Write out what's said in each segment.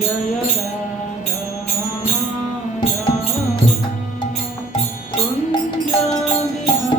जय राधा माधव कुंज बिहारी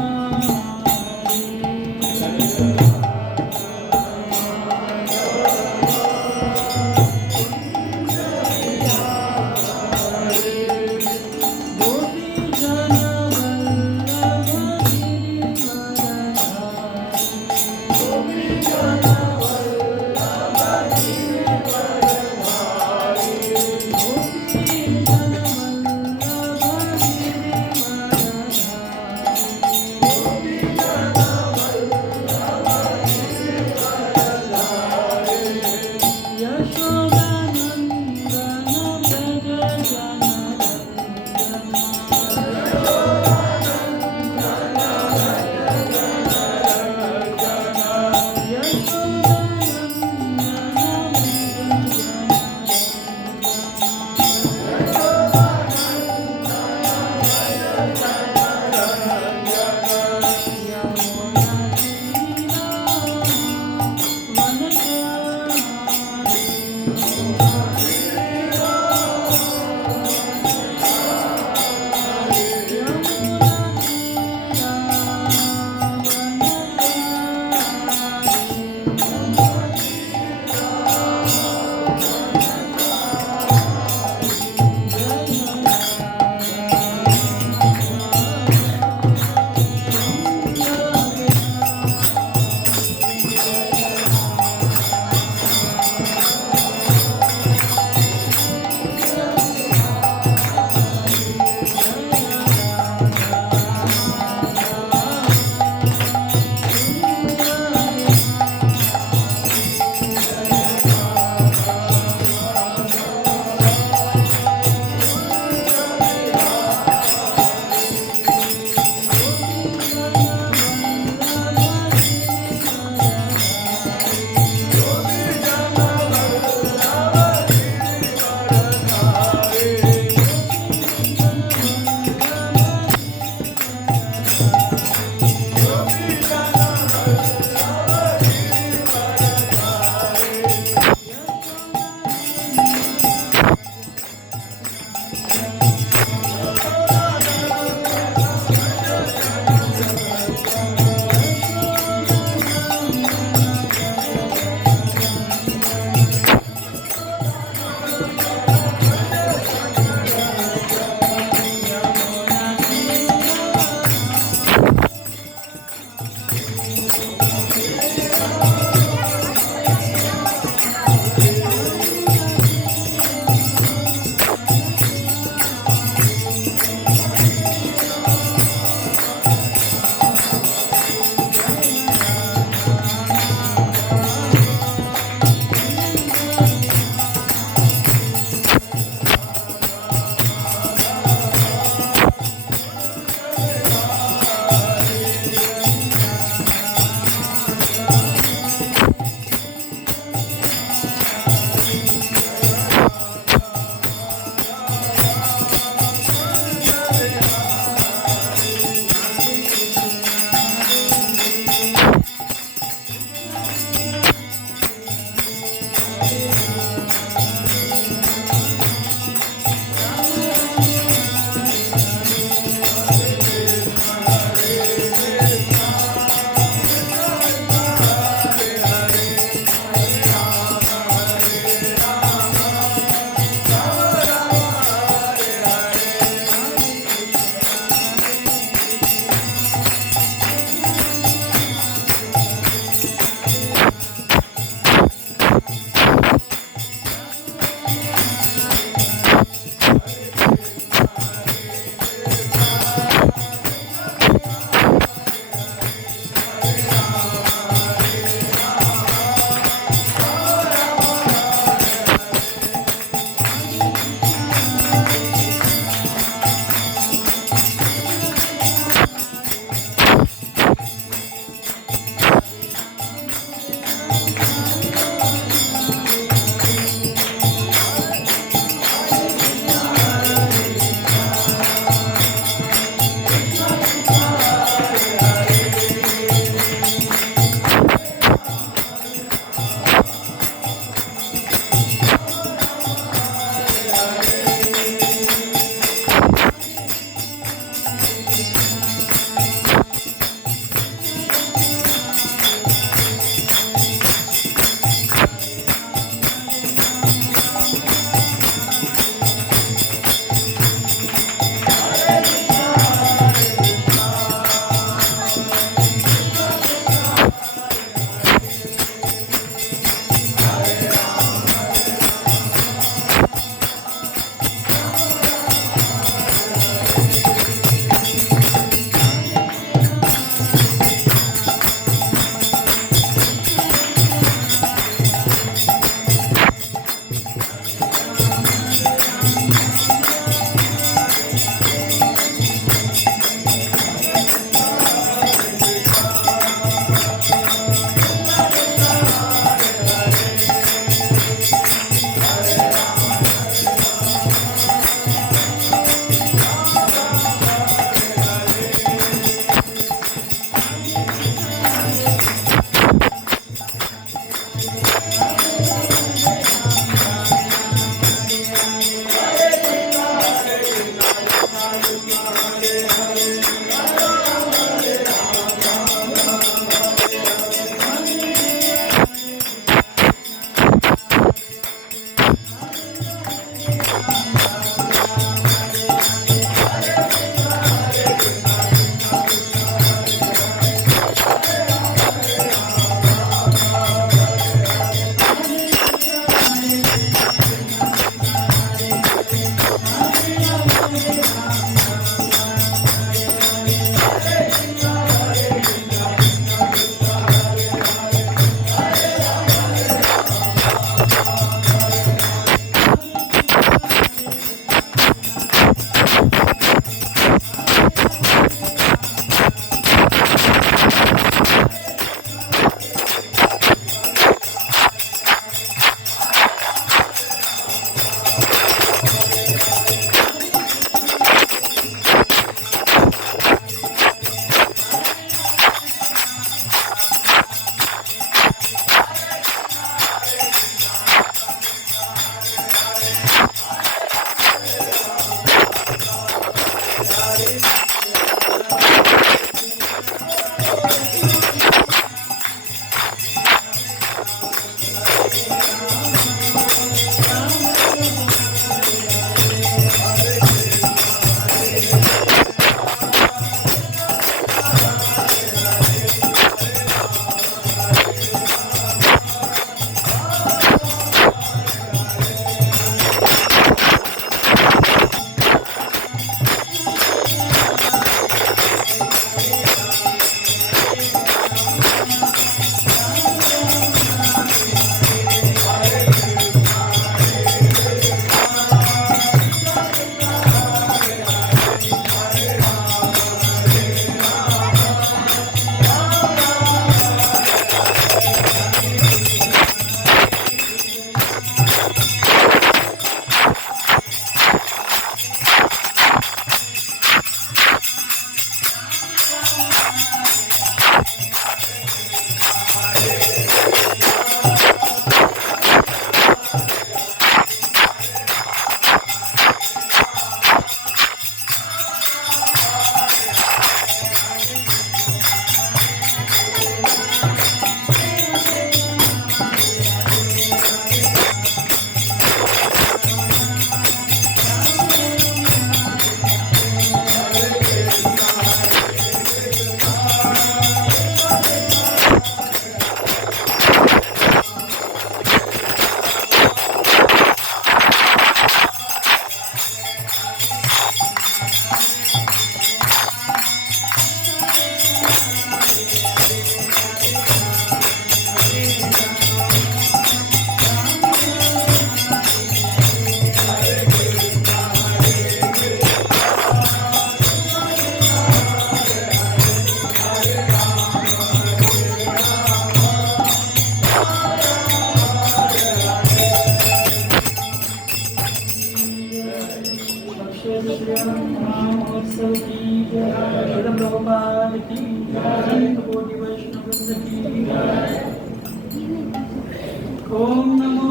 ओम नमो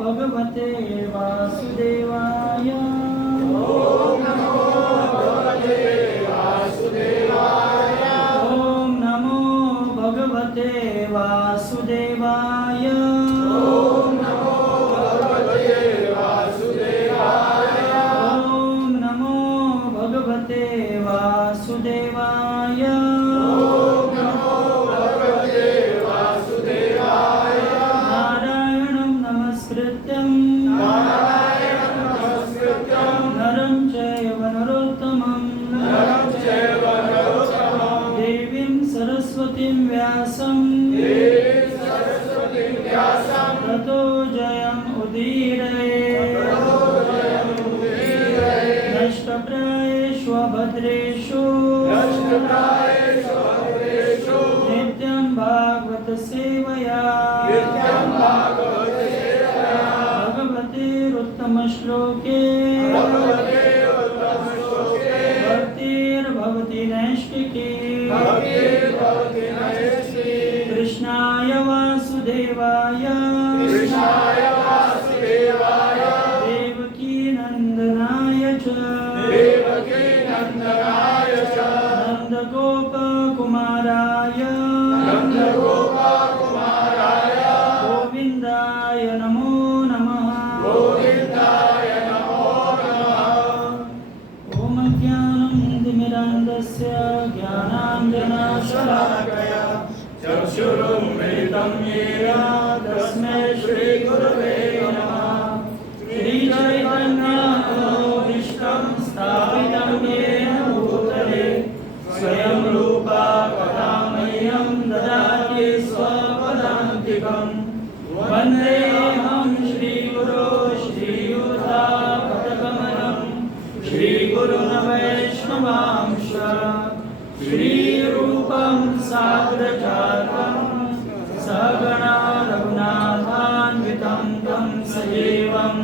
भगवते वासुदेवाय। ओम नमो भगवते वासुदेवाय। ओम नमो भगवते वासुदेवाय। ओम नमो भगवते वासुदेवाय। ओम नमो भगवते वासुदेवाय। ओम नमो भगवते वासुदेवाय। नारायणं नमस्कृत्यं नरं चैव नरोत्तमं देवीं सरस्वतीं व्यासं ततो जयमुदीरये नष्टप्रायेषु अभद्रेषु नित्यं भागवत सेवया भगवतेरुत्तमश्लोके भक्तिर्भवति नैष्टिकी कृष्णाय वासुदेवाय देवकी नन्दनाय च नन्दगोपकुमाराय गोविन्दाय नमो नमः। ॐ ज्ञानतिमिरान्धस्य ज्ञानाञ्जनशलाकया चक्षुरुन्मिलितं येन तस्मै श्रीगुरवे नमः। श्रीचैतन्यमनोभीष्टं स्थापितं येन भूतले स्वयं रूपा कदा मह्यं ददाति स्वपदान्तिकं। वन्देऽहं श्रीगुरो श्रीयुतापदकमलं श्रीगुरुन् वैष्णवांश श्रीरूपं साग्रजातं सगणा रघुनाथान्वितं तं सजीवं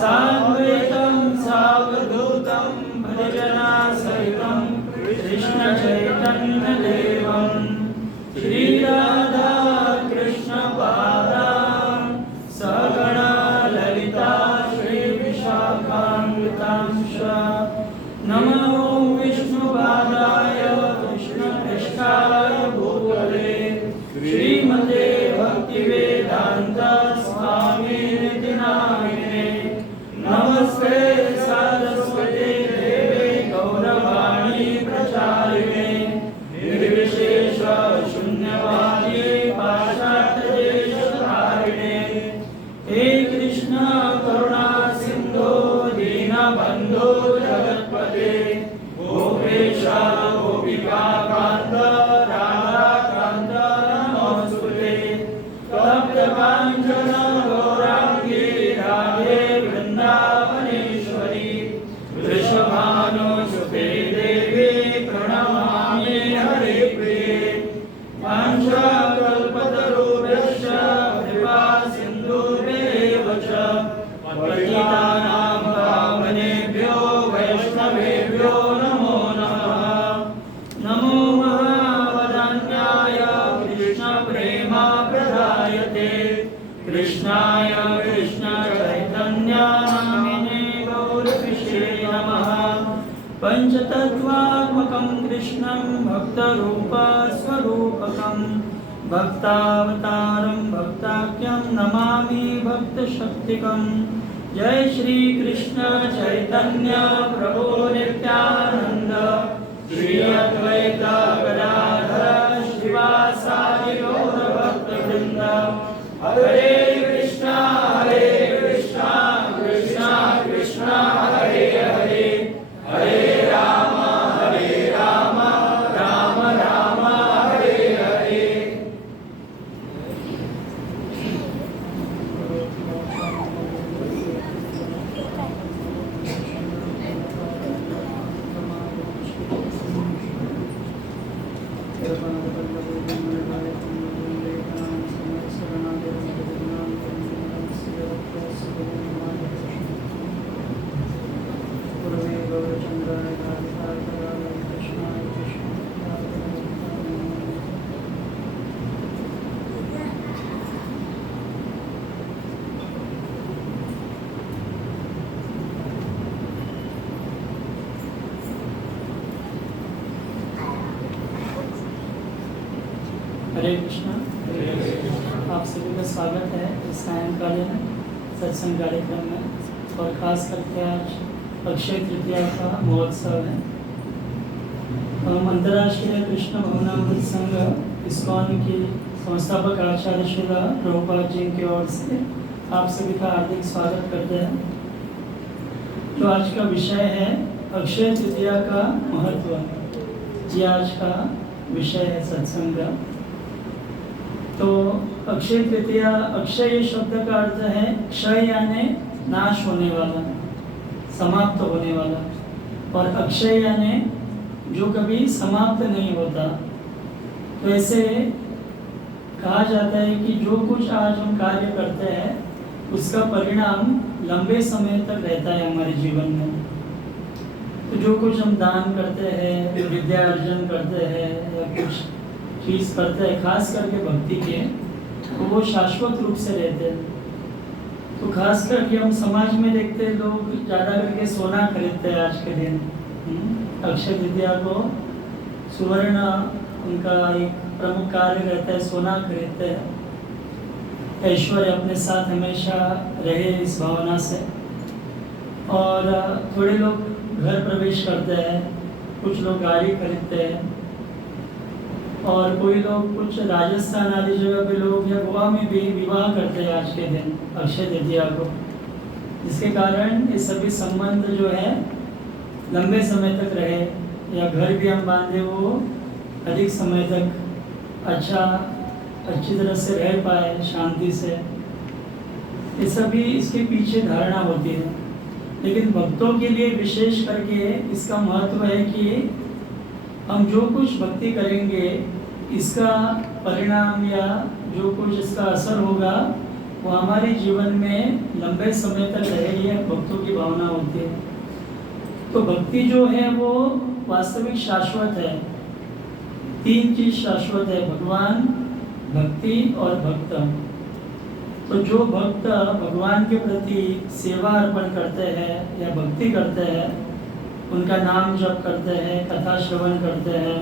साद्वैतं सावधूतं भजनासहितं कृष्णचैतन्यदेवं श्रीराधा कृष्णपादां तप्तकाञ्चन गौराङ्गी राधे वृन्दावनेश्वरी वृषभानुसुते देवी प्रणमामि हरिप्रिये वाञ्छाकल्पतरुभ्यश्च कृपा सिन्धुभ्येव च पतितानां पावनेभ्यो वैष्णवेभ्यो नमो नमः। नमो महावदान्याय कृष्णप्रेमाप्रदायते कृष्णाय कृष्णचैतन्यनामिने गौरविषे नमः। पञ्चतत्त्वात्मकं कृष्णं भक्तरूपस्वरूपकं भक्तावतारं भक्ताख्यं नमामि भक्तशक्तिकं। जय श्री कृष्ण चैतन्य प्रभु नित्यानंद श्री अद्वैत गदाधर श्रीवासादि गौर भक्तवृंद। हरे कृष्णा कृष्णा कृष्णा हरे हरे हरे राम राम राम हरे हरे। हरे कृष्णा। आप सभी का स्वागत है इस सायंकालीन सत्संग कार्यक्रम में, और खास करके आज अक्षय तृतीया का महोत्सव है। हम अंतर्राष्ट्रीय कृष्ण भवनामृत संघ इस्कॉन की संस्थापक आचार्य श्री प्रभुपाद जी की ओर से आप सभी का हार्दिक स्वागत करते हैं। तो आज का विषय है अक्षय तृतीया का महत्व। ये आज का विषय है सत्संग का। तो अक्षय तृतीया, अक्षय शब्द का अर्थ है क्षय यानी नाश होने वाला, समाप्त होने वाला, और अक्षय यानी जो कभी समाप्त नहीं होता। तो ऐसे कहा जाता है कि जो कुछ आज हम कार्य करते हैं उसका परिणाम लंबे समय तक रहता है हमारे जीवन में। तो जो कुछ हम दान करते हैं, विद्या अर्जन करते हैं या कुछ चीज करते हैं, खास करके भक्ति के, तो वो शाश्वत रूप से रहते हैं। तो खास करके हम समाज में देखते हैं लोग ज़्यादा करके सोना खरीदते हैं आज के दिन। अक्षय तृतीया को सुवर्ण उनका एक प्रमुख कार्य रहता है, सोना खरीदते हैं। ऐश्वर्य अपने साथ हमेशा रहे इस भावना से। और थोड़े लोग घर प्रवेश करते हैं, कुछ लोग गाड़ी खरीदते हैं, और कोई लोग कुछ राजस्थान आदि जगह पे लोग या गोवा में भी विवाह करते हैं आज के दिन अक्षय तृतीया को, जिसके कारण ये सभी संबंध जो है लंबे समय तक रहे, या घर भी हम बांधे वो अधिक समय तक अच्छी तरह से रह पाए शांति से। ये सभी इसके पीछे धारणा होती है। लेकिन भक्तों के लिए विशेष करके इसका महत्व है कि हम जो कुछ भक्ति करेंगे इसका परिणाम या जो कुछ इसका असर होगा वो हमारे जीवन में लंबे समय तक रहेगी, भक्तों की भावना होती है। तो भक्ति जो है वो वास्तविक शाश्वत है। तीन चीज शाश्वत है, भगवान, भक्ति और भक्त। तो जो भक्त भगवान के प्रति सेवा अर्पण करते हैं या भक्ति करते हैं, उनका नाम जप करते हैं, कथा श्रवण करते हैं,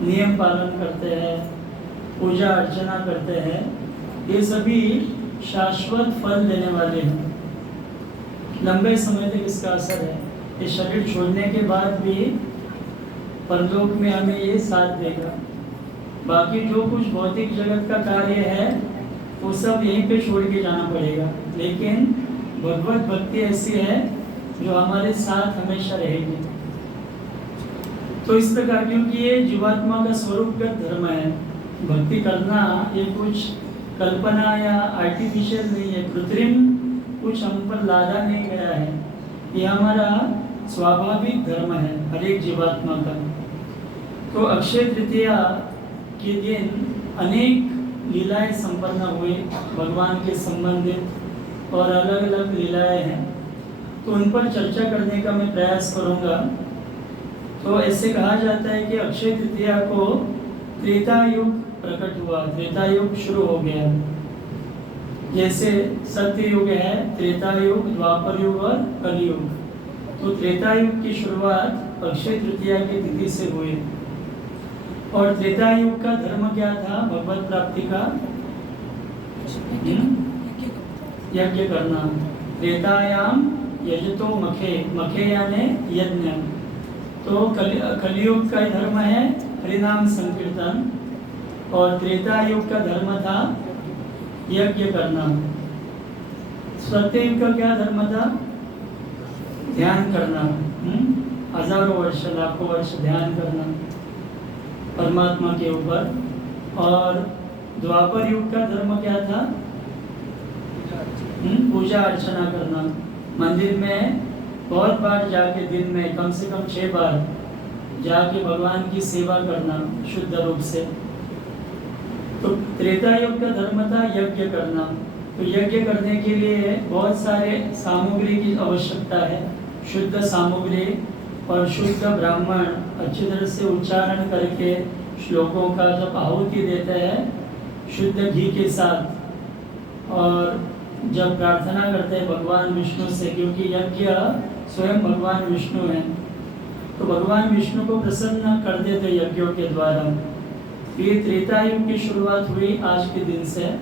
नियम पालन करते हैं, पूजा अर्चना करते हैं, ये सभी शाश्वत फल देने वाले हैं। लंबे समय तक इसका असर है। ये शरीर छोड़ने के बाद भी परलोक में हमें ये साथ देगा। बाकी जो कुछ भौतिक जगत का कार्य है वो सब यहीं पे छोड़ के जाना पड़ेगा, लेकिन भगवत भक्ति ऐसी है जो हमारे साथ हमेशा रहेगी। तो इस प्रकार, क्योंकि ये जीवात्मा का स्वरूपगत धर्म है, भक्ति करना ये कुछ कल्पना या आर्टिफिशियल नहीं है, कृत्रिम कुछ हम पर लादा नहीं गया है। ये हमारा स्वाभाविक धर्म है हर एक जीवात्मा का। तो अक्षय तृतीया के दिन अनेक लीलाएं संपन्न हुई भगवान के संबंधित और अलग अलग लीलाएं हैं, तो उन पर चर्चा करने का मैं प्रयास करूंगा। तो ऐसे कहा जाता है कि अक्षय तृतीया को त्रेता युग प्रकट हुआ, त्रेता युग शुरू हो गया। जैसे सत्य युग है, त्रेता युग, द्वापर युग और कलयुग। तो त्रेता युग की शुरुआत अक्षय तृतीया की तिथि से हुई। और त्रेता युग का धर्म क्या था? भगवत प्राप्ति का यज्ञ करना। त्रेतायाम यजतो मखे, मखे यानी यज्ञ। तो कलयुग का धर्म है हरिनाम संकीर्तन, और त्रेता युग का धर्म था यज्ञ करना। सत्य युग का क्या धर्म था? ध्यान करना, हजारों वर्ष लाखों वर्ष ध्यान करना परमात्मा के ऊपर। और द्वापर युग का धर्म क्या था? पूजा अर्चना करना, मंदिर में बहुत बार जाके दिन में कम से कम 6 बार जाके भगवान की सेवा करना शुद्ध रूप से। तो त्रेता युग का धर्म था यज्ञ करना। तो यज्ञ करने के लिए बहुत सारे सामग्री की आवश्यकता है, शुद्ध सामग्री और शुद्ध ब्राह्मण अच्छी तरह से उच्चारण करके श्लोकों का जब आहुति देते हैं शुद्ध घी के साथ, और जब प्रार्थना करते हैं भगवान विष्णु से, क्योंकि यज्ञ स्वयं भगवान विष्णु हैं, तो भगवान विष्णु को प्रसन्न करते थे यज्ञों के द्वारा। ये त्रेता युग की शुरुआत हुई आज के दिन से।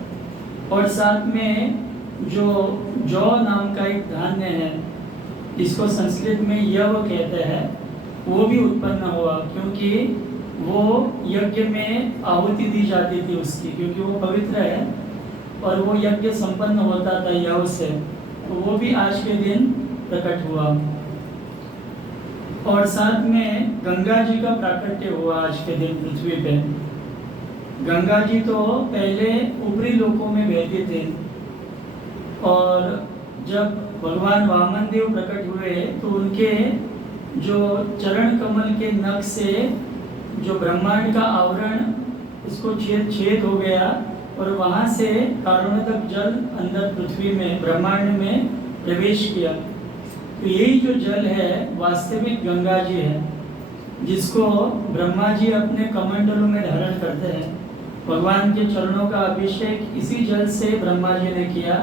और साथ में जो जौ नाम का एक धान्य है, इसको संस्कृत में यव कहते हैं, वो भी उत्पन्न हुआ, क्योंकि वो यज्ञ में आहुति दी जाती थी उसकी, क्योंकि वो पवित्र है और वो यज्ञ संपन्न होता था यव से। तो वो भी आज के दिन प्रकट हुआ। और साथ में गंगा जी का प्राकट्य हुआ आज के दिन पृथ्वी पे। गंगा जी तो पहले ऊपरी लोकों में बहती थे, और जब भगवान वामन देव प्रकट हुए तो उनके जो चरण कमल के नख से जो ब्रह्मांड का आवरण उसको छेद हो गया, और वहां से कारणों तक जल अंदर पृथ्वी में ब्रह्मांड में प्रवेश किया। तो यही जो जल है वास्तविक गंगा जी है, जिसको ब्रह्मा जी अपने कमंडलों में धारण करते हैं। भगवान के चरणों का अभिषेक इसी जल से ब्रह्मा जी ने किया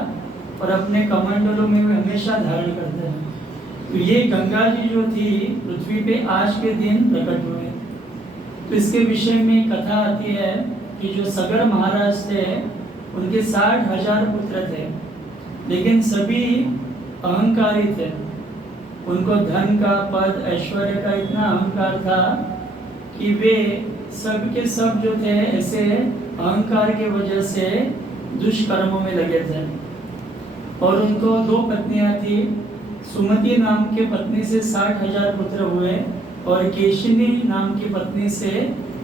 और अपने कमंडलों में वे हमेशा धारण करते हैं। तो ये गंगा जी जो थी पृथ्वी पे आज के दिन प्रकट हुए। तो इसके विषय में कथा आती है कि जो सगर महाराज थे उनके 60,000 पुत्र थे, लेकिन सभी अहंकारी थे। उनको धन का, पद, ऐश्वर्य का इतना अहंकार था कि वे सब के सब जो थे ऐसे अहंकार के वजह से दुष्कर्मों में लगे थे। और उनको 2 पत्नियां थी। सुमति नाम के पत्नी से 60,000 पुत्र हुए, और केशिनी नाम की पत्नी से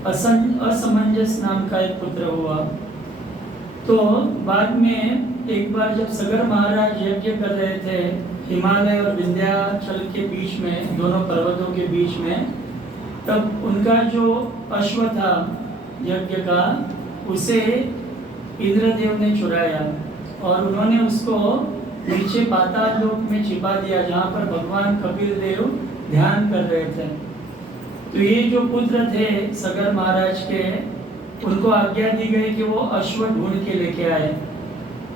असमंजस नाम का एक पुत्र हुआ। तो बाद में एक बार जब सगर महाराज यज्ञ कर रहे थे हिमालय और विंध्याचल के बीच में, दोनों पर्वतों के बीच में, तब उनका जो अश्व था यज्ञ का, उसे इंद्रदेव ने चुराया और उन्होंने उसको नीचे पाताल लोक में छिपा दिया, जहाँ पर भगवान कपिल देव ध्यान कर रहे थे। तो ये जो पुत्र थे सगर महाराज के, उनको आज्ञा दी गई कि वो अश्व ढूंढ के लेके आए।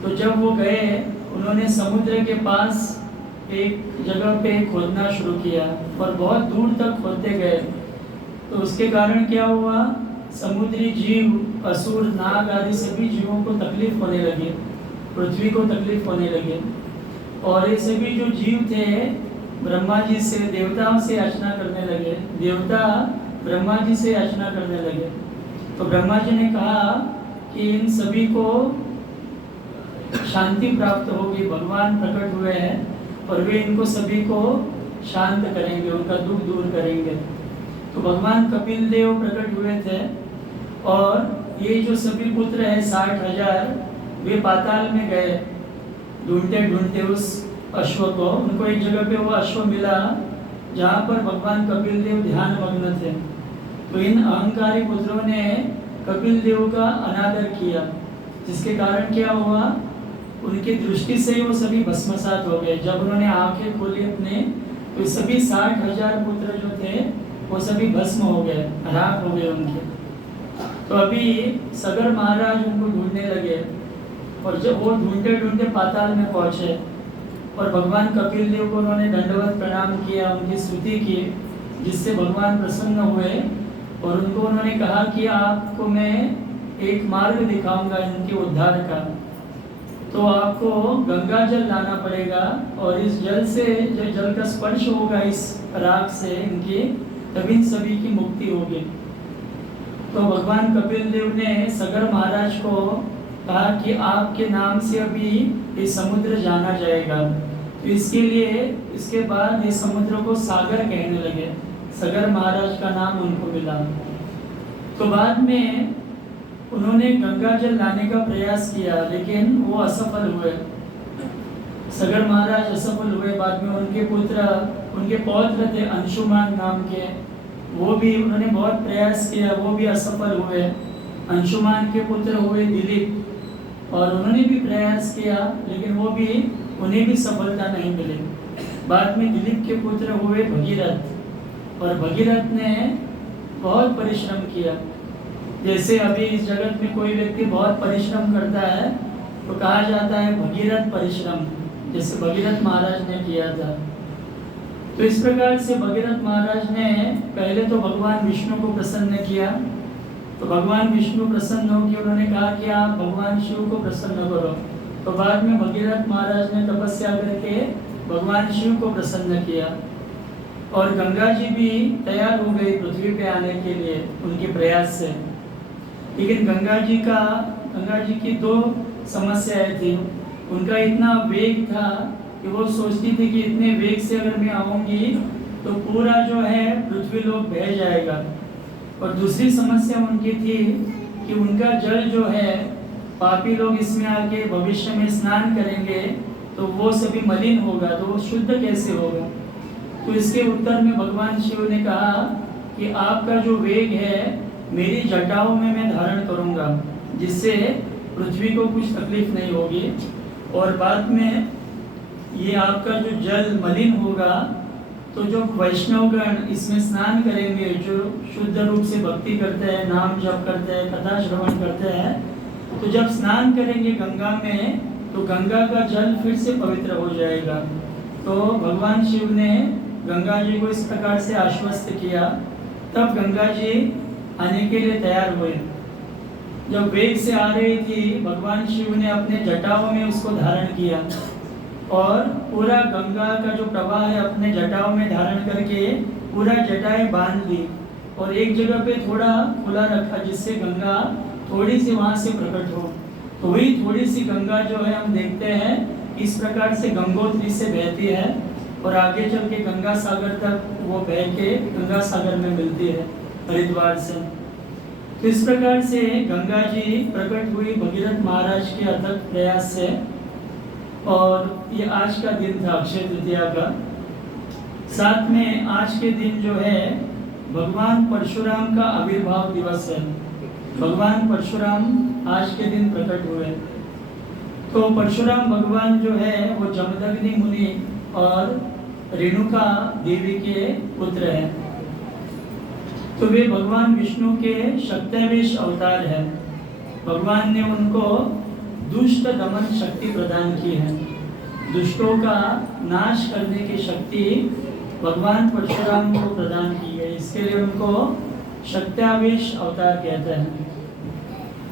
तो जब वो गए, उन्होंने समुद्र के पास एक जगह पे खोदना शुरू किया और बहुत दूर तक खोदते गए। तो उसके कारण क्या हुआ, समुद्री जीव, असुर, नाग आदि सभी जीवों को तकलीफ होने लगी, पृथ्वी को तकलीफ होने लगी। और ये सभी जो जीव थे ब्रह्मा जी से, देवताओं से याचना करने लगे, देवता ब्रह्मा जी से याचना करने लगे। तो ब्रह्मा जी ने कहा कि इन सभी को शांति प्राप्त होगी, भगवान प्रकट हुए हैं और वे इनको सभी को शांत करेंगे, उनका दुख दूर करेंगे। तो भगवान कपिल देव प्रकट हुए थे और ये जो सभी पुत्र हैं 60,000, वे पाताल में गए ढूंढते ढूंढते उस अश्व को। उनको एक जगह पे वो अश्व मिला जहाँ पर भगवान कपिल देव ध्यान मग्न थे। तो इन अहंकारी पुत्रों ने कपिल देव का अनादर किया, जिसके कारण क्या हुआ, उनकी दृष्टि से वो सभी भस्मसात हो गए। जब उन्होंने आंखें खोली अपने, तो सभी 60,000 पुत्र जो थे वो सभी भस्म हो गए, राख हो गए उनके। तो अभी सगर महाराज उनको ढूंढने लगे, और जब वो ढूंढते ढूंढते पाताल में पहुंचे और भगवान कपिल देव को उन्होंने दंडवत प्रणाम किया, उनकी स्तुति की, जिससे भगवान प्रसन्न हुए और उनको उन्होंने कहा कि आपको मैं एक मार्ग दिखाऊंगा इनके उद्धार का। तो आपको गंगा जल लाना पड़ेगा और इस जल से, जो जल का स्पर्श होगा इस राख से इनकी, तभी सभी की मुक्ति होगी। तो भगवान कपिल देव ने सगर महाराज को कहा कि आपके नाम से अभी ये समुद्र जाना जाएगा। तो इसके लिए इसके बाद इस समुद्र को सागर कहने लगे, सगर महाराज का नाम उनको मिला। तो बाद में उन्होंने गंगा जल लाने का प्रयास किया, लेकिन वो असफल हुए। सगर महाराज असफल हुए। बाद में उनके पुत्र, उनके पौत्र थे अंशुमान नाम के, वो भी उन्होंने बहुत प्रयास किया, वो भी असफल हुए। अंशुमान के पुत्र हुए दिलीप, और उन्होंने भी प्रयास किया, लेकिन वो भी, उन्हें भी सफलता नहीं मिली। बाद में दिलीप के पुत्र हुए भगीरथ, और भगीरथ ने बहुत परिश्रम किया। जैसे अभी इस जगत में कोई व्यक्ति बहुत परिश्रम करता है तो कहा जाता है भगीरथ परिश्रम, जैसे भगीरथ महाराज ने किया था। तो इस प्रकार से भगीरथ महाराज ने पहले तो भगवान विष्णु को प्रसन्न किया। तो भगवान विष्णु प्रसन्न हो कि उन्होंने कहा कि आप भगवान शिव को प्रसन्न करो। तो बाद में भगीरथ महाराज ने तपस्या करके भगवान शिव को प्रसन्न किया, और गंगा जी भी तैयार हो गई पृथ्वी पे आने के लिए उनके प्रयास से। लेकिन गंगा जी की 2 समस्याएं थी। उनका इतना वेग था कि वो सोचती थी कि इतने वेग से अगर मैं आऊंगी तो पूरा जो है पृथ्वी लोक बह जाएगा। और दूसरी समस्या उनकी थी कि उनका जल जो है, पापी लोग इसमें आके भविष्य में स्नान करेंगे तो वो सभी मलिन होगा, तो वो शुद्ध कैसे होगा। तो इसके उत्तर में भगवान शिव ने कहा कि आपका जो वेग है मेरी जटाओं में मैं धारण करूंगा, जिससे पृथ्वी को कुछ तकलीफ नहीं होगी। और बाद में ये आपका जो जल मलिन होगा तो जो वैष्णवगण इसमें स्नान करेंगे, जो शुद्ध रूप से भक्ति करते हैं, नाम जप करते हैं, कथा श्रवण करते हैं, तो जब स्नान करेंगे गंगा में तो गंगा का जल फिर से पवित्र हो जाएगा। तो भगवान शिव ने गंगा जी को इस प्रकार से आश्वस्त किया। तब गंगा जी आने के लिए तैयार हुए। जब वेग से आ रही थी, भगवान शिव ने अपने जटाओं में उसको धारण किया और पूरा गंगा का जो प्रवाह है अपने जटाओं में धारण करके पूरा जटाएं बांध ली और एक जगह पे थोड़ा खुला रखा, जिससे गंगा थोड़ी सी वहां से प्रकट हो। तो वही थोड़ी सी गंगा जो है हम देखते हैं इस प्रकार से गंगोत्री से बहती है और आगे चल के गंगा सागर तक वो बह के गंगा सागर में मिलती है हरिद्वार से। तो इस प्रकार से गंगा जी प्रकट हुई भगीरथ महाराज के अथक प्रयास से। और ये आज का दिन था अक्षय तृतीया का। साथ में आज के दिन जो है भगवान परशुराम का आविर्भाव दिवस है। भगवान परशुराम आज के दिन प्रकट हुए। तो परशुराम भगवान जो है वो जमदग्नि मुनि और रेणुका देवी के पुत्र हैं। तो वे भगवान विष्णु के शक्तिवेश अवतार हैं। भगवान ने उनको दुष्ट दमन शक्ति प्रदान की है। दुष्टों का नाश करने की शक्ति भगवान परशुराम को प्रदान की है, इसके लिए उनको शक्त्यावेश अवतार कहते हैं।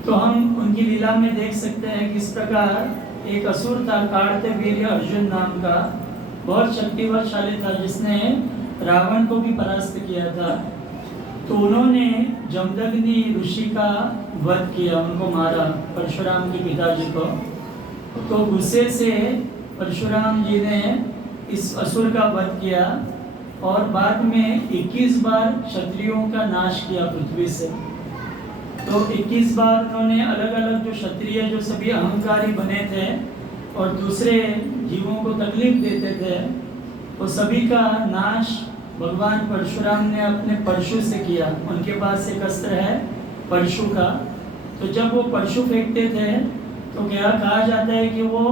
तो हम उनकी लीला में देख सकते हैं किस प्रकार एक असुर था कार्तवीर्य अर्जुन नाम का, बहुत शक्तिशाली था, जिसने रावण को भी परास्त किया था। तो उन्होंने जमदग्नि ऋषि का वध किया, उनको मारा, परशुराम के पिताजी को। तो गुस्से से परशुराम जी ने इस असुर का वध किया और बाद में 21 बार क्षत्रियों का नाश किया पृथ्वी से। तो तो 21 बार उन्होंने अलग अलग जो क्षत्रिय जो सभी अहंकारी बने थे और दूसरे जीवों को तकलीफ देते थे, वो सभी का नाश भगवान परशुराम ने अपने परशु से किया। उनके पास एक अस्त्र है परशु का। तो जब वो परशु फेंकते थे तो क्या कहा जाता है कि वो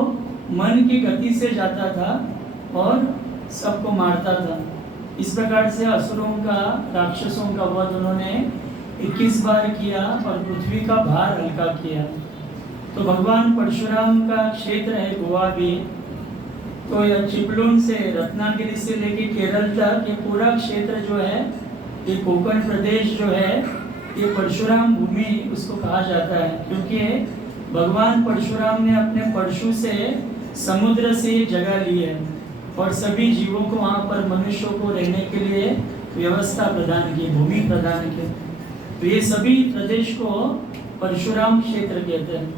मन की गति से जाता था और सबको मारता था। इस प्रकार से असुरों का, राक्षसों का वध उन्होंने 21 बार किया और पृथ्वी का भार हल्का किया। तो भगवान परशुराम का क्षेत्र है गोवा भी। तो यह चिपलून से रत्नागिरी से लेके केरल तक ये पूरा क्षेत्र जो है, ये कोंकण प्रदेश जो है, ये परशुराम भूमि उसको कहा जाता है, क्योंकि भगवान परशुराम ने अपने परशु से समुद्र से ये जगह ली है और सभी जीवों को वहाँ पर मनुष्यों को रहने के लिए व्यवस्था प्रदान की, भूमि प्रदान की। तो ये सभी प्रदेश को परशुराम क्षेत्र कहते हैं।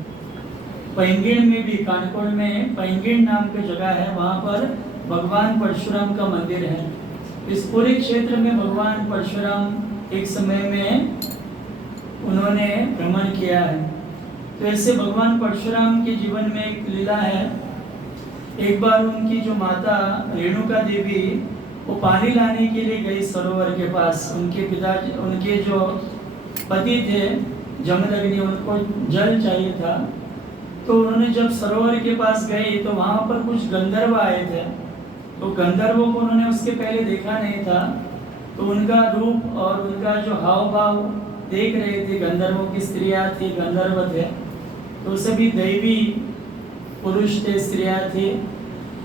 पैंगिण में भी, कानकोड़ में पैंगिण नाम की जगह है, वहाँ पर भगवान परशुराम का मंदिर है। इस पूरे क्षेत्र में भगवान परशुराम एक समय में उन्होंने भ्रमण किया है। तो ऐसे भगवान परशुराम के जीवन में एक लीला है। एक बार उनकी जो माता रेणुका देवी वो पानी लाने के लिए गई सरोवर के पास। उनके पिताजी, उनके जो पति थे जमदग्नि, उनको जल चाहिए था। तो उन्होंने जब सरोवर के पास गए तो वहाँ पर कुछ गंधर्व आए थे। तो गंधर्वों को उन्होंने उसके पहले देखा नहीं था, तो उनका रूप और उनका जो हाव भाव देख रहे थे। गंधर्वों की स्त्रियाँ थी, गंधर्व थे, तो सभी दैवी पुरुष थे, स्त्रियाँ थी।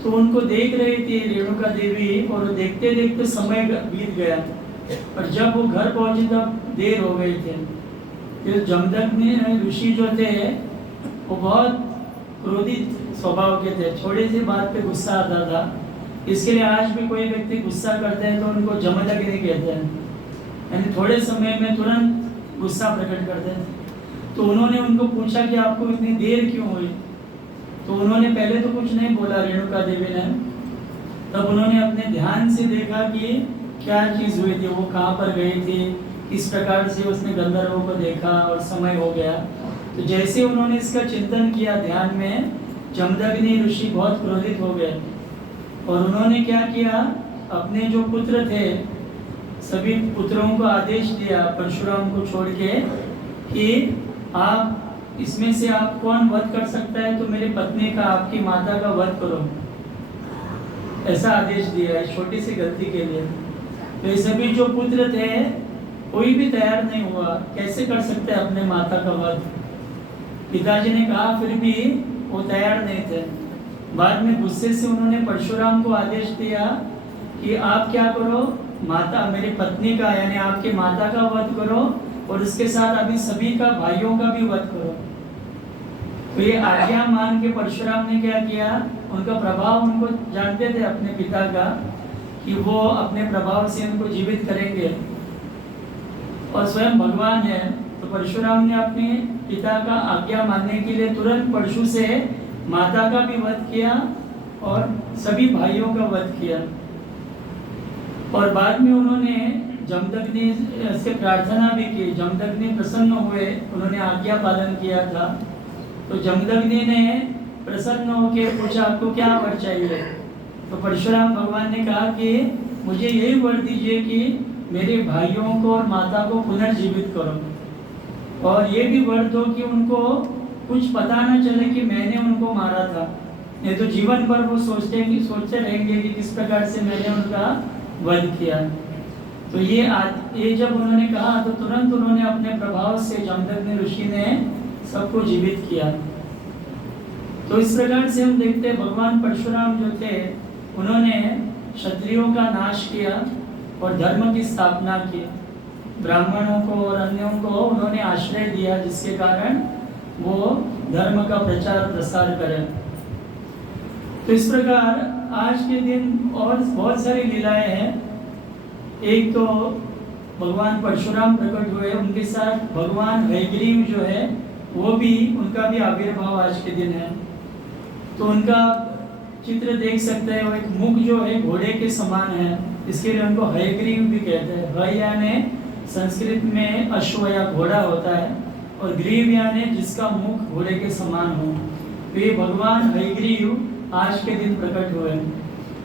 तो उनको देख रही थी रेणुका देवी, और देखते देखते समय बीत गया। और जब वो घर पहुंची तब देर हो गई थी। तो जमदग्नि ऋषि जो थे वो बहुत क्रोधित स्वभाव के थे, थोड़ी सी बात पे गुस्सा आता था। इसके लिए आज भी कोई व्यक्ति गुस्सा करते हैं तो उनको जमदग्नि कहते हैं, यानी थोड़े समय में तुरंत गुस्सा प्रकट करते हैं। तो उन्होंने उनको पूछा कि आपको इतनी देर क्यों हुई। तो उन्होंने पहले तो कुछ नहीं बोला रेणुका देवी ने। तब उन्होंने अपने ध्यान से देखा कि क्या चीज़ हुई थी, वो कहाँ पर गई थी, किस प्रकार से उसने गंधर्वों को देखा और समय हो गया। तो जैसे उन्होंने इसका चिंतन किया ध्यान में, जमदग्नि ऋषि बहुत क्रोधित हो गए और उन्होंने क्या किया, अपने जो पुत्र थे सभी पुत्रों को आदेश दिया परशुराम को छोड़ के कि आप इसमें से आप कौन वध कर सकता है, तो मेरी पत्नी का, आपकी माता का वध करो। ऐसा आदेश दिया है छोटी सी गलती के लिए। तो ये सभी जो पुत्र थे कोई भी तैयार नहीं हुआ, कैसे कर सकते हैं अपने माता का वध। पिताजी ने कहा, फिर भी वो तैयार नहीं थे। बाद में गुस्से से उन्होंने परशुराम को आदेश दिया कि आप क्या करो, माता, मेरी पत्नी का यानी आपकी माता का वध करो और इसके साथ अभी सभी का, भाइयों का भी वध करो। तो ये आज्ञा मान के परशुराम ने क्या किया, उनका प्रभाव, उनको जानते थे अपने पिता का कि वो अपने प्रभाव से उनको जीवित करेंगे और स्वयं भगवान है। तो परशुराम ने अपने पिता का आज्ञा मानने के लिए तुरंत परशु से माता का भी वध किया और सभी भाइयों का वध किया। और बाद में उन्होंने जमदग्नि से प्रार्थना भी की। जमदग्नि प्रसन्न हुए, उन्होंने आज्ञा पालन किया था। तो जमदग्नि ने प्रसन्न होकर पूछा, आपको क्या वर चाहिए। तो परशुराम भगवान ने कहा कि मुझे यही वर दीजिए कि मेरे भाइयों को और माता को पुनर्जीवित करो, और ये भी वर दो कि उनको कुछ पता न चले कि मैंने उनको मारा था, नहीं तो जीवन भर वो सोचते रहेंगे कि किस प्रकार से मैंने उनका वध किया। तो ये जब उन्होंने कहा तो तुरंत उन्होंने अपने प्रभाव से जमदग्नि ऋषि ने सबको जीवित किया। तो इस प्रकार से हम देखते हैं भगवान परशुराम जो थे उन्होंने क्षत्रियों का नाश किया और धर्म की स्थापना की। ब्राह्मणों को और अन्यों को उन्होंने आश्रय दिया, जिसके कारण वो धर्म का प्रचार प्रसार करें। तो इस प्रकार आज के दिन और बहुत सारी लीलाएं हैं। एक तो भगवान परशुराम प्रकट हुए, उनके साथ भगवान हयग्रीव जो है वो भी, उनका भी आविर्भाव आज के दिन है। तो उनका चित्र देख सकते हैं, वो एक मुख जो है घोड़े के समान है, इसके लिए उनको हयग्रीव भी कहते हैं। हय यानी संस्कृत में अश्व या घोड़ा होता है, और ग्रीव यानी जिसका मुख घोड़े के समान हो। तो ये भगवान हयग्रीव आज के दिन प्रकट हुए।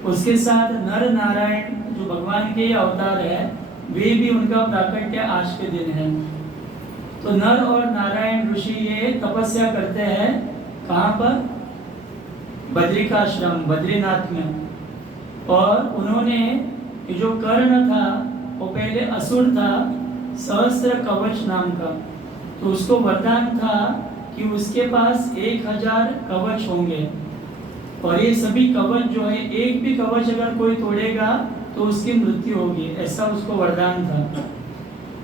उसके साथ नर नारायण जो भगवान के अवतार है, वे भी उनका प्राकट्य आज के दिन है। तो नर और नारायण ऋषि ये तपस्या करते हैं कहाँ पर? बद्रिकाश्रम, बद्रीनाथ में। और उन्होंने जो कर्ण था वो पहले असुर था, सहस्त्र कवच नाम का। तो उसको वरदान था कि उसके पास 1000 कवच होंगे और ये सभी कवच जो है, एक भी कवच अगर कोई तोड़ेगा तो उसकी मृत्यु होगी, ऐसा उसको वरदान था।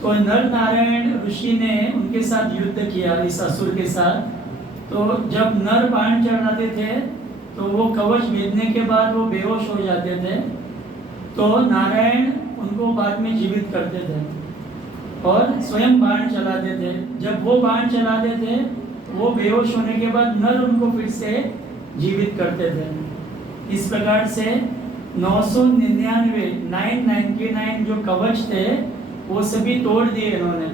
तो नर नारायण ऋषि ने उनके साथ युद्ध किया, इस असुर के साथ। तो जब नर बाण चढ़ाते थे तो वो कवच भेदने के बाद वो बेहोश हो जाते थे। तो नारायण उनको बाद में जीवित करते थे और स्वयं बाण चलाते थे। जब वो बाण चलाते थे, वो बेहोश होने के बाद नर उनको फिर से जीवित करते थे। इस प्रकार से 999 जो कवच थे वो सभी तोड़ दिए इन्होंने।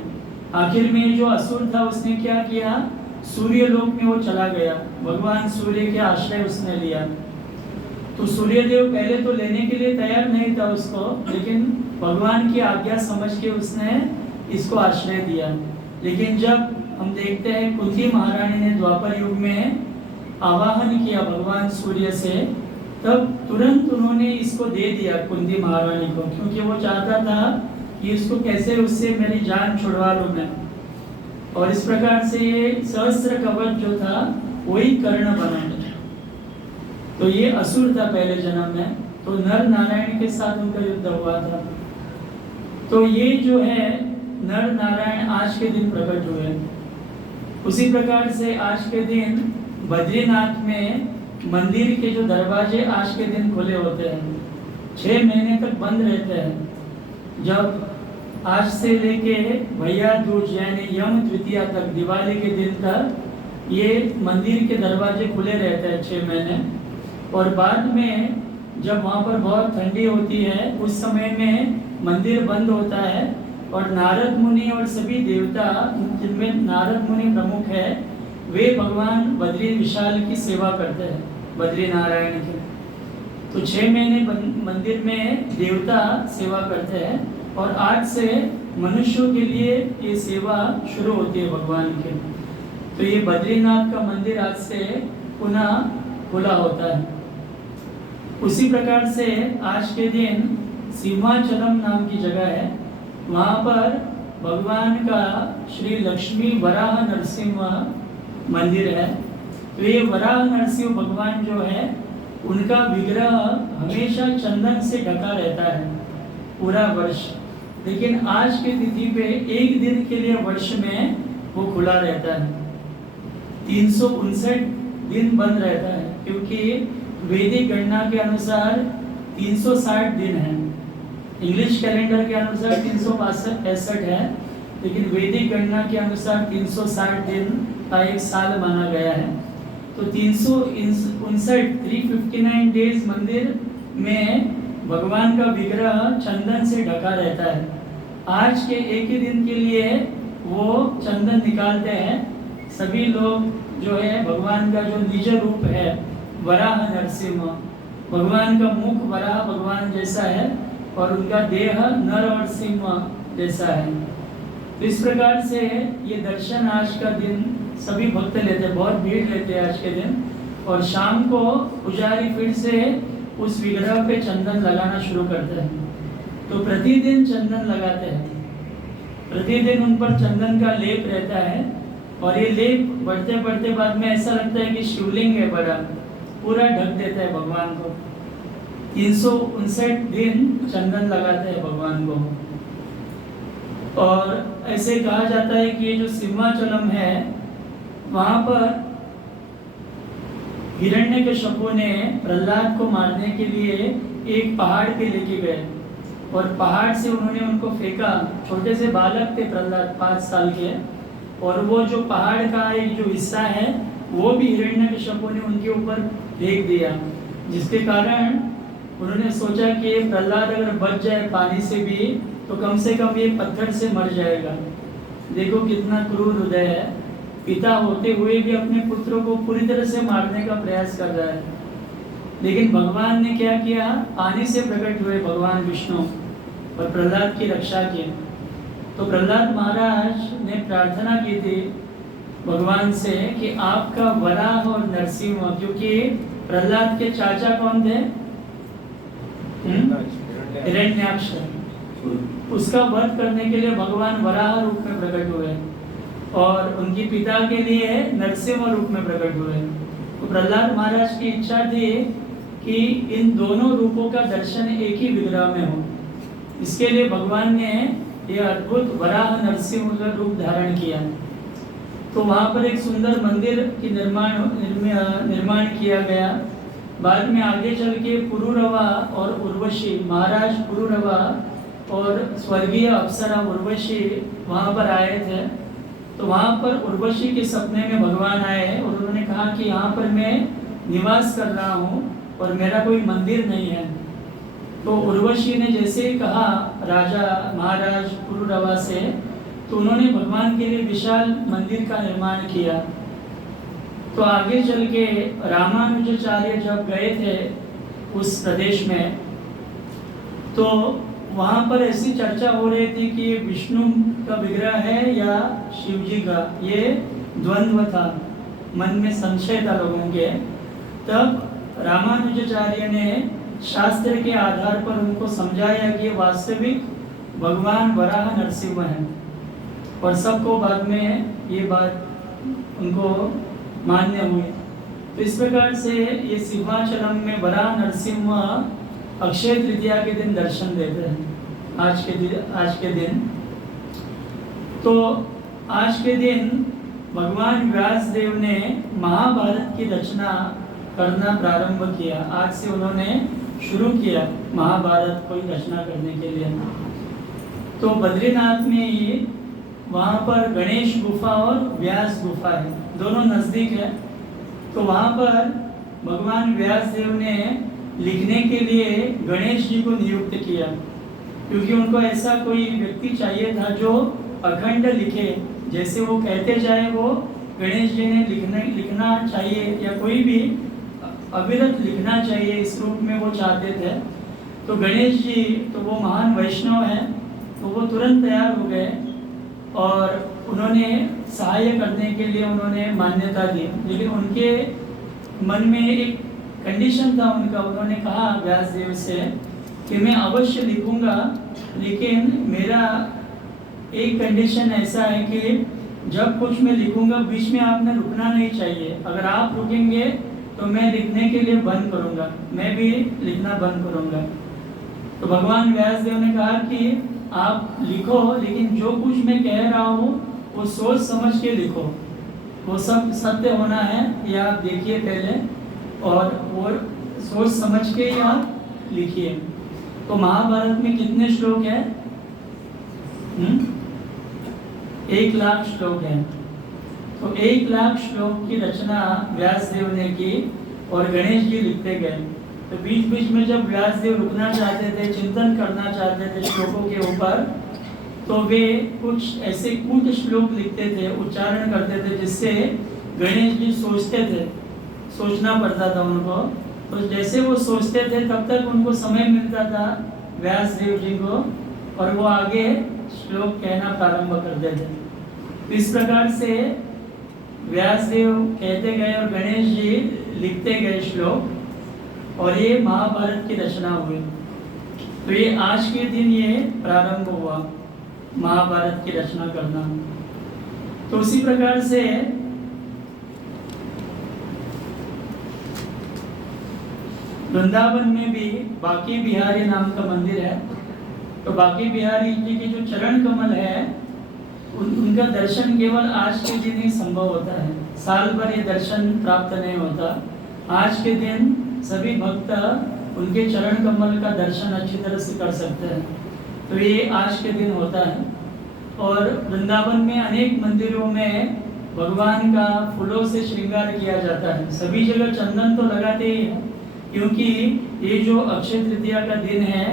आखिर में जो असुर था उसने क्या किया? सूर्य लोक में वो चला गया, भगवान सूर्य के आश्रय उसने लिया। तो सूर्यदेव पहले तो लेने के लिए तैयार नहीं था उसको, लेकिन भगवान की आज्ञा समझ के उसने इसको आश्रय दिया। लेकिन जब हम देखते हैं कुंती महारानी ने द्वापर युग में आवाहन किया भगवान सूर्य से, तब तुरंत उन्होंने इसको दे दिया कुंती महारानी को, क्योंकि वो चाहता था कि इसको कैसे उससे मेरी जान छुड़वा लूं मैं। और इस प्रकार से ये सहस्त्र कवच जो था वही कर्ण बना। तो ये असुर था पहले जन्म में, तो नर नारायण के साथ उनका युद्ध हुआ था। तो ये जो है नर नारायण आज के दिन प्रकट हुए। उसी प्रकार से आज के दिन बद्रीनाथ में मंदिर के जो दरवाजे आज के दिन खुले होते हैं, 6 महीने तक बंद रहते हैं। जब आज से लेके भैया दूज यानी यम द्वितीया तक, दिवाली के दिन तक ये मंदिर के दरवाजे खुले रहते हैं 6 महीने। और बाद में जब वहाँ पर बहुत ठंडी होती है, उस समय में मंदिर बंद होता है और नारद मुनि और सभी देवता, जिनमें नारद मुनि प्रमुख है, वे भगवान बद्री विशाल की सेवा करते हैं, बद्री नारायण की। तो 6 महीने मंदिर में देवता सेवा करते हैं और आज से मनुष्यों के लिए ये सेवा शुरू होती है भगवान के। तो ये बद्रीनाथ का मंदिर आज से पुनः खुला होता है। उसी प्रकार से आज के दिन सिंहाचलम नाम की जगह है, वहाँ पर भगवान का श्री लक्ष्मी वराह नरसिंह मंदिर है। तो ये वराह नरसिंह भगवान जो है, उनका विग्रह हमेशा चंदन से ढका रहता है पूरा वर्ष। लेकिन आज की तिथि पे एक दिन के लिए वर्ष में वो खुला रहता है, 359 दिन बंद रहता है, क्योंकि वैदिक गणना के अनुसार 360 दिन है। इंग्लिश कैलेंडर के अनुसार 365 है, लेकिन वैदिक गणना के अनुसार 360 दिन का एक साल माना गया है। तो 359 डेज मंदिर में भगवान का विग्रह चंदन से ढका रहता है। आज के एक ही दिन के लिए वो चंदन निकालते हैं सभी लोग। जो है भगवान का जो निज रूप है वराह नरसिंह, भगवान का मुख वराह भगवान जैसा है और उनका देह नर और सिंह जैसा है। तो इस प्रकार से ये दर्शन आज का दिन सभी भक्त लेते हैं, बहुत भीड़ लेते हैं आज के दिन। और शाम को पुजारी फिर से उस विग्रह पे चंदन लगाना शुरू करते हैं। तो प्रतिदिन चंदन लगाते हैं, प्रतिदिन उन पर चंदन का लेप रहता है। और ये लेप बढ़ते बढ़ते बाद में ऐसा लगता है कि शिवलिंग है बड़ा, पूरा ढक देता है भगवान को। 359 दिन चंदन लगाते हैं भगवान को। और ऐसे कहा जाता है कि ये जो सिंहाचलम है, वहाँ पर हिरण्यकश्यपु ने प्रहलाद को मारने के लिए एक पहाड़ पे लेके गए और पहाड़ से उन्होंने उनको फेंका। छोटे से बालक थे प्रहलाद, 5 साल के, और वो जो पहाड़ का एक जो हिस्सा है वो भी हिरण्यकश्यपु ने उनके ऊपर फेंक दिया, जिसके कारण उन्होंने सोचा कि प्रहलाद अगर बच जाए पानी से भी तो कम से कम ये पत्थर से मर जाएगा। देखो कितना क्रूर हृदय है, पिता होते हुए भी अपने पुत्रों को पूरी तरह से मारने का प्रयास कर रहा है। लेकिन भगवान ने क्या किया, पानी से प्रकट हुए भगवान विष्णु और प्रहलाद की रक्षा की। तो प्रहलाद महाराज ने प्रार्थना की थी भगवान से कि आपका वराह और नरसिंह, क्योंकि प्रहलाद के चाचा कौन थे? हिरण्याक्ष। उसका वध करने के लिए भगवान वराह रूप में प्रकट हुए और उनकी पिता के लिए नरसिंह रूप में प्रकट हुए। तो प्रहलाद महाराज की इच्छा थी कि इन दोनों रूपों का दर्शन एक ही विग्रह में हो। इसके लिए भगवान ने यह अद्भुत वराह नरसिंह का रूप धारण किया। तो वहाँ पर एक सुंदर मंदिर की निर्माण किया गया। बाद में आगे चल के पुरुरवा और उर्वशी, महाराज पुरुरवा और स्वर्गीय अप्सरा उर्वशी वहाँ पर आए थे। तो वहाँ पर उर्वशी के सपने में भगवान आए और उन्होंने कहा कि यहाँ पर मैं निवास कर रहा हूँ और मेरा कोई मंदिर नहीं है। तो उर्वशी ने जैसे ही कहा राजा महाराज पुरुरवा से, तो उन्होंने भगवान के लिए विशाल मंदिर का निर्माण किया। तो आगे चल के रामानुजाचार्य जब गए थे उस प्रदेश में, तो वहाँ पर ऐसी चर्चा हो रही थी कि विष्णु का विग्रह है या शिव जी का, ये द्वंद्व था, मन में संशय था लोगों के। तब रामानुजाचार्य ने शास्त्र के आधार पर उनको समझाया कि वास्तविक भगवान वराह नरसिंह हैं, और सबको बाद में ये बात उनको मान्य हुई। तो इस प्रकार से ये सिंहाचलम में वराह नरसिंह अक्षय तृतीया के दिन दर्शन देते हैं। आज के दिन तो आज के दिन भगवान व्यास देव ने महाभारत की रचना करना प्रारंभ किया। आज से उन्होंने शुरू किया महाभारत को रचना करने के लिए। तो बद्रीनाथ में ही वहाँ पर गणेश गुफा और व्यास गुफा है, दोनों नज़दीक है। तो वहाँ पर भगवान व्यास देव ने लिखने के लिए गणेश जी को नियुक्त किया, क्योंकि उनको ऐसा कोई व्यक्ति चाहिए था जो अखंड लिखे, जैसे वो कहते जाए वो गणेश जी ने लिखना चाहिए, या कोई भी अविरत लिखना चाहिए, इस रूप में वो चाहते थे। तो गणेश जी तो वो महान वैष्णव हैं, तो वो तुरंत तैयार हो गए और उन्होंने सहाय करने के लिए उन्होंने मान्यता दी। लेकिन उनके मन में एक कंडीशन था उनका, उन्होंने कहा व्यासदेव से कि मैं अवश्य लिखूंगा, लेकिन मेरा एक कंडीशन ऐसा है कि जब कुछ मैं लिखूंगा बीच में आपने रुकना नहीं चाहिए। अगर आप रुकेंगे तो मैं लिखने के लिए बंद करूंगा, मैं भी लिखना बंद करूंगा। तो भगवान व्यासदेव ने कहा कि आप लिखो, लेकिन जो कुछ मैं कह रहा हूँ वो सोच समझ के लिखो, वो सब सत्य होना है, ये आप देखिए पहले, और वो सोच समझ के ही आप लिखिए। तो महाभारत में कितने श्लोक हैं? 1,00,000 श्लोक हैं। तो 1,00,000 श्लोक की रचना व्यासदेव ने की और गणेश जी लिखते गए। तो बीच बीच में जब व्यासदेव रुकना चाहते थे, चिंतन करना चाहते थे श्लोकों के ऊपर, तो वे कुछ ऐसे कूट श्लोक लिखते थे, उच्चारण करते थे, जिससे गणेश जी सोचते थे, सोचना पड़ता था उनको। तो जैसे वो सोचते थे तब तक उनको समय मिलता था व्यासदेव जी को, और वो आगे श्लोक कहना प्रारंभ करते थे। इस प्रकार से व्यासदेव कहते गए और गणेश जी लिखते गए श्लोक, और ये महाभारत की रचना हुई। तो ये आज के दिन ये प्रारंभ हुआ महाभारत की रचना करना। तो उसी प्रकार से वृंदावन में भी बांके बिहारी नाम का मंदिर है। तो बांके बिहारी जी के जो चरण कमल है, उनका दर्शन केवल आज के दिन ही संभव होता है, साल भर ये दर्शन प्राप्त नहीं होता। आज के दिन सभी भक्त उनके चरण कमल का दर्शन अच्छी तरह से कर सकते हैं। तो ये आज के दिन होता है। और वृंदावन में अनेक मंदिरों में भगवान का फूलों से श्रृंगार किया जाता है। सभी जगह चंदन तो लगाते ही हैं, क्योंकि ये जो अक्षय तृतीया का दिन है,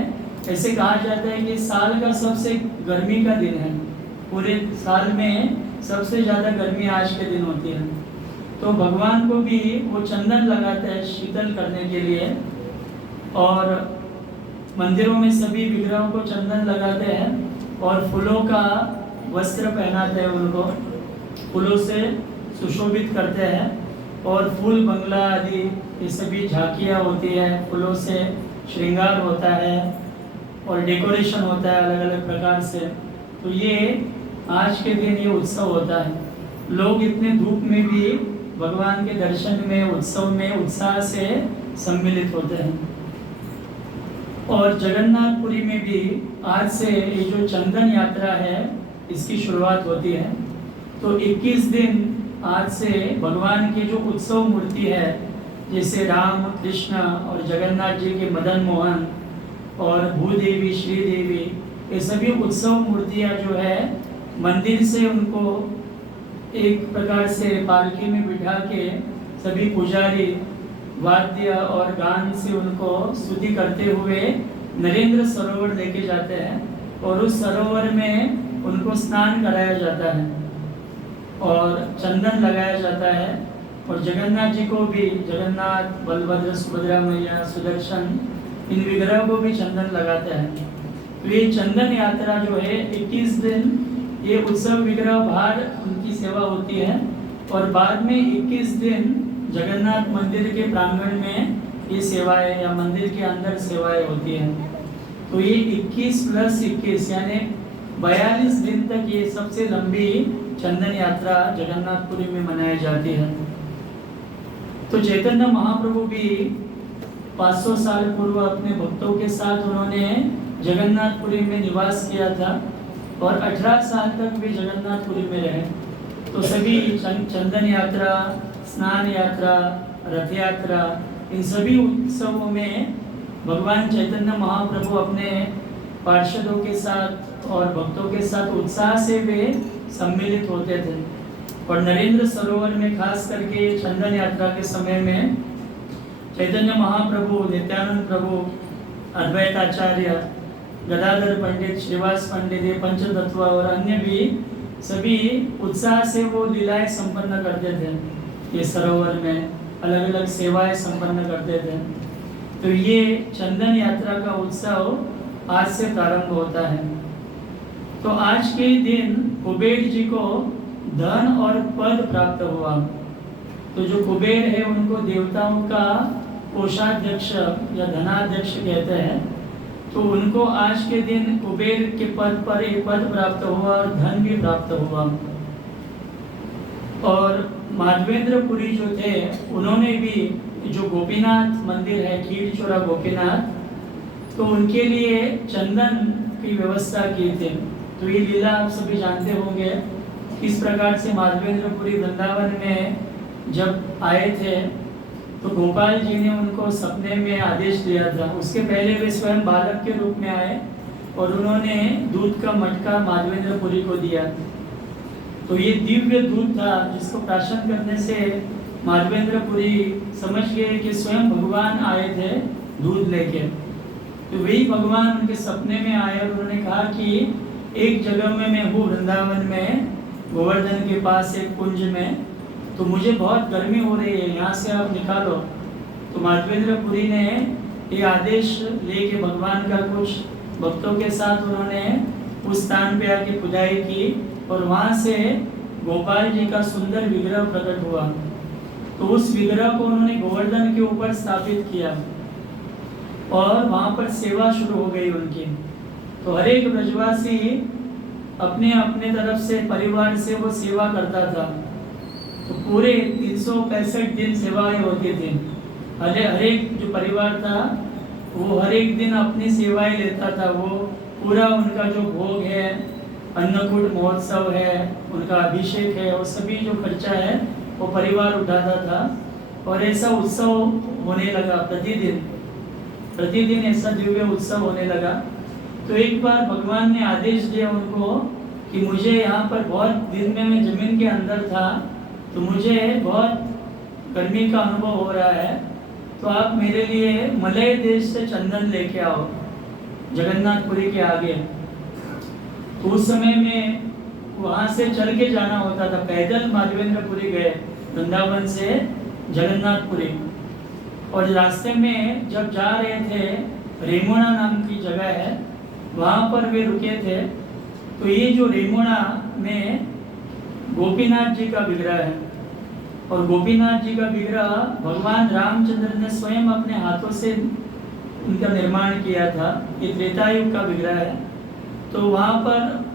ऐसे कहा जाता है कि साल का सबसे गर्मी का दिन है। पूरे साल में सबसे ज़्यादा गर्मी आज के दिन होती है। तो भगवान को भी वो चंदन लगाते हैं शीतल करने के लिए, और मंदिरों में सभी विग्रहों को चंदन लगाते हैं और फूलों का वस्त्र पहनाते हैं, उनको फूलों से सुशोभित करते हैं, और फूल बंगला आदि ये सभी झांकियाँ होती है, फूलों से श्रृंगार होता है और डेकोरेशन होता है अलग अलग प्रकार से। तो ये आज के दिन ये उत्सव होता है। लोग इतने धूप में भी भगवान के दर्शन में, उत्सव में उत्साह से सम्मिलित होते हैं। और जगन्नाथपुरी में भी आज से ये जो चंदन यात्रा है इसकी शुरुआत होती है। तो 21 दिन आज से भगवान की जो उत्सव मूर्ति है, जैसे राम, कृष्ण और जगन्नाथ जी के मदन मोहन और भूदेवी, श्रीदेवी, ये सभी उत्सव मूर्तियाँ जो है मंदिर से उनको एक प्रकार से पालकी में बिठा के सभी पुजारी वाद्य और गान से उनको स्तुति करते हुए नरेंद्र सरोवर लेके जाते हैं, और उस सरोवर में उनको स्नान कराया जाता है और चंदन लगाया जाता है। और जगन्नाथ जी को भी, जगन्नाथ, बलभद्र, सुभद्रा मैया, सुदर्शन, इन विग्रहों को भी चंदन लगाते हैं। तो ये चंदन यात्रा जो है 21 दिन ये उत्सव विग्रह बाहर उनकी सेवा होती है, और बाद में 21 दिन जगन्नाथ मंदिर के प्रांगण में ये सेवाएं या मंदिर के अंदर सेवाएं होती हैं। तो ये 21 + 21 यानी 42 दिन तक ये सबसे लंबी चंदन यात्रा जगन्नाथपुरी में मनाई जाती है। तो चैतन्य महाप्रभु भी 500 साल पूर्व अपने भक्तों के साथ उन्होंने जगन्नाथपुरी में निवास किया था, और 18 साल तक वे जगन्नाथपुरी में रहे। तो सभी चंदन यात्रा, स्नान यात्रा, रथ यात्रा, इन सभी उत्सवों में भगवान चैतन्य महाप्रभु अपने पार्षदों के साथ और भक्तों के साथ उत्साह से वे सम्मिलित होते थे। और नरेंद्र सरोवर में खास करके चंदन यात्रा के समय में चैतन्य महाप्रभु, नित्यानंद प्रभु, अद्वैत आचार्य, गदाधर पंडित, श्रीवास पंडित, ये पंचतत्व और अन्य भी सभी उत्साह से वो लीलाएं संपन्न करते थे। ये सरोवर में अलग अलग सेवाएं संपन्न करते थे। तो ये चंदन यात्रा का उत्सव आज से प्रारंभ होता है। तो आज के दिन कुबेर जी को धन और पद प्राप्त हुआ। तो जो कुबेर है उनको देवताओं का कोषाध्यक्ष या धनाध्यक्ष कहते हैं। तो उनको आज के दिन कुबेर के पद पर एक पद प्राप्त हुआ और धन भी प्राप्त हुआ। और माधवेंद्रपुरी जो थे उन्होंने भी जो गोपीनाथ मंदिर है, खीरचोरा गोपीनाथ, तो उनके लिए चंदन की व्यवस्था की थी। तो ये लीला आप सभी जानते होंगे, किस प्रकार से माधवेंद्रपुरी वृंदावन में जब आए थे तो गोपाल जी ने उनको सपने में आदेश दिया था। उसके पहले वे स्वयं बालक के रूप में आए और उन्होंने दूध का मटका माधवेंद्रपुरी को दिया। तो ये दिव्य दूध था जिसको प्राशन करने से माधवेंद्रपुरी समझ गए कि स्वयं भगवान आए थे दूध लेके। तो वही भगवान उनके सपने में आए और उन्होंने कहा कि एक जगह में मैं हूँ वृंदावन में, गोवर्धन के पास एक कुंज में, तो मुझे बहुत गर्मी हो रही है, यहाँ से आप निकालो। तो माधवेंद्रपुरी ने ये आदेश लेके भगवान का कुछ भक्तों के साथ उन्होंने उस स्थान पे आके खुदाई की और वहाँ से गोपाल जी का सुंदर विग्रह प्रकट हुआ। तो उस विग्रह को उन्होंने गोवर्धन के ऊपर स्थापित किया और वहाँ पर सेवा शुरू हो गई उनकी। तो हर एक ब्रजवासी अपने अपने तरफ से, परिवार से वो सेवा करता था। तो पूरे 365 दिन सेवाएं होती थी। हर एक जो परिवार था वो हर एक दिन अपनी सेवाएं लेता था। वो पूरा उनका जो भोग है, अन्नकूट महोत्सव है, उनका अभिषेक है, वो सभी जो खर्चा है वो परिवार उठाता था। और ऐसा उत्सव होने लगा प्रतिदिन ऐसा दिव्य उत्सव होने लगा। तो एक बार भगवान ने आदेश दिया उनको कि मुझे यहाँ पर बहुत दिन में मैं जमीन के अंदर था तो मुझे बहुत गर्मी का अनुभव हो रहा है, तो आप मेरे लिए मलय देश से चंदन लेके आओ जगन्नाथपुरी के आगे। तो उस समय में वहाँ से चल के जाना होता था, पैदल माधवेंद्रपुरी गए वृंदावन से जगन्नाथपुरी। और रास्ते में जब जा रहे थे, रेमुणा नाम की जगह है, वहाँ पर वे रुके थे। तो ये जो रेमुणा में गोपीनाथ जी का विग्रह है, और गोपीनाथ जी का विग्रह भगवान रामचंद्र ने स्वयं अपने हाथों से उनका निर्माण किया था। ये त्रेता युग का विग्रह है। तो वहाँ पर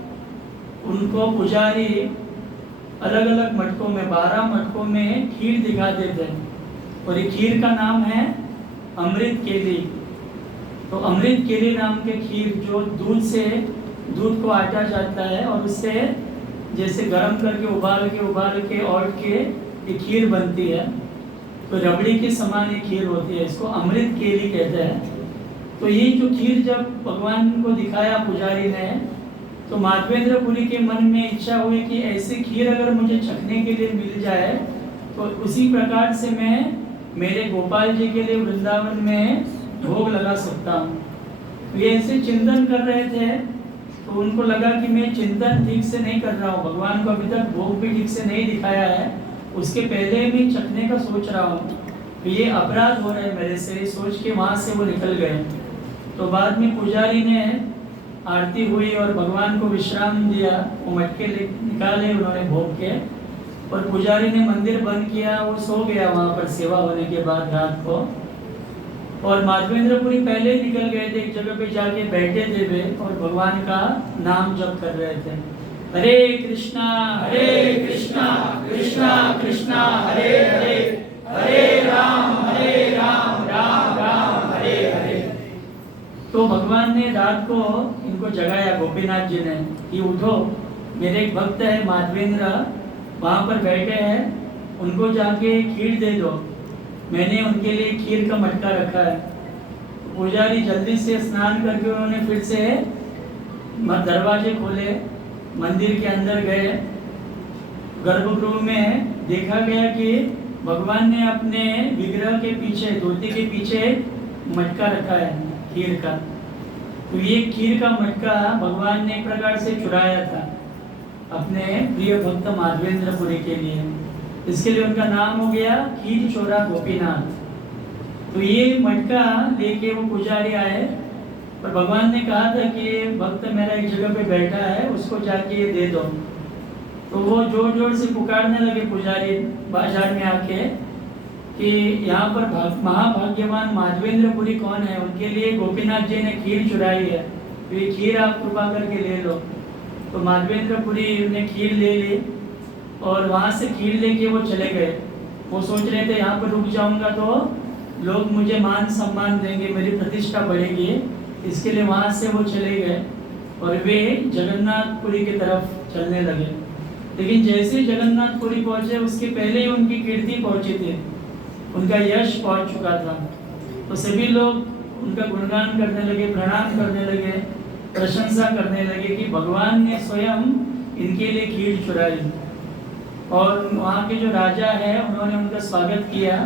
उनको पुजारी अलग अलग मटकों में, 12 मटकों में खीर दिखाते थे, और ये खीर का नाम है अमृत केली। तो अमृत केली नाम के खीर, जो दूध को आटा जाता है और उससे जैसे गर्म करके उबाल के औट के ये खीर बनती है। तो रबड़ी के समान ये खीर होती है, इसको अमृत केली कहते हैं। तो ये जो खीर जब भगवान को दिखाया पुजारी ने, तो माधवेंद्रपुरी के मन में इच्छा हुई कि ऐसी खीर अगर मुझे चखने के लिए मिल जाए तो उसी प्रकार से मैं मेरे गोपाल जी के लिए वृंदावन में भोग लगा सकता हूँ। तो ये ऐसे चिंतन कर रहे थे, तो उनको लगा कि मैं चिंतन ठीक से नहीं कर रहा हूँ, भगवान को अभी तक भोग भी ठीक से नहीं दिखाया है, उसके पहले मैं चखने का सोच रहा हूँ, तो ये अपराध हो रहा है मेरे से, सोच के वहाँ से वो निकल गए। तो बाद में पुजारी ने आरती हुई और भगवान को विश्राम दिया, वो मटके निकाले उन्होंने भोग के, और पुजारी ने मंदिर बंद किया, वो सो गया वहाँ पर सेवा होने के बाद रात को। और माधवेंद्रपुरी पहले ही निकल गए थे, एक जगह पे जाके बैठे थे वे और भगवान का नाम जप कर रहे थे, हरे कृष्णा कृष्णा कृष्णा हरे हरे, हरे राम राम राम हरे हरे। तो भगवान ने रात को इनको जगाया, गोपीनाथ जी ने, कि उठो, मेरे एक भक्त है माधवेंद्र वहाँ पर बैठे हैं, उनको जाके खीर दे दो, मैंने उनके लिए खीर का मटका रखा है। पुजारी जल्दी से स्नान करके उन्होंने फिर से दरवाजे खोले, मंदिर के अंदर गए। गर्भगृह में देखा गया कि भगवान ने अपने विग्रह के पीछे, धोती के पीछे मटका रखा है खीर का। तो ये खीर का मटका भगवान ने एक प्रकार से चुराया था अपने प्रिय भक्त माधवेंद्रपुरी के लिए, इसके लिए उनका नाम हो गया खीर चोरा गोपीनाथ। तो ये मटका लेके वो पुजारी आए, और भगवान ने कहा था कि ये भक्त मेरा एक जगह पे बैठा है, उसको जाके ये दे दो। तो वो जोर जोर से पुकारने लगे पुजारी बाजार में आके कि यहाँ पर महाभाग्यवान माधवेंद्रपुरी कौन है, उनके लिए गोपीनाथ जी ने खीर चुराई है, तो ये खीर आप कृपा करके ले लो। तो माधवेंद्रपुरी ने खीर ले ली और वहाँ से खीर लेके वो चले गए। वो सोच रहे थे यहाँ पर रुक जाऊंगा तो लोग मुझे मान सम्मान देंगे, मेरी प्रतिष्ठा बढ़ेगी, इसके लिए वहाँ से वो चले गए और वे जगन्नाथपुरी की तरफ चलने लगे। लेकिन जैसे जगन्नाथपुरी पहुँचे, उसके पहले ही उनकी कीर्ति पहुँची थी, उनका यश पहुँच चुका था। तो सभी लोग उनका गुणगान करने लगे, प्रणाम करने लगे, प्रशंसा करने लगे कि भगवान ने स्वयं इनके लिए खीर चुराई। और वहाँ के जो राजा है उन्होंने उनका स्वागत किया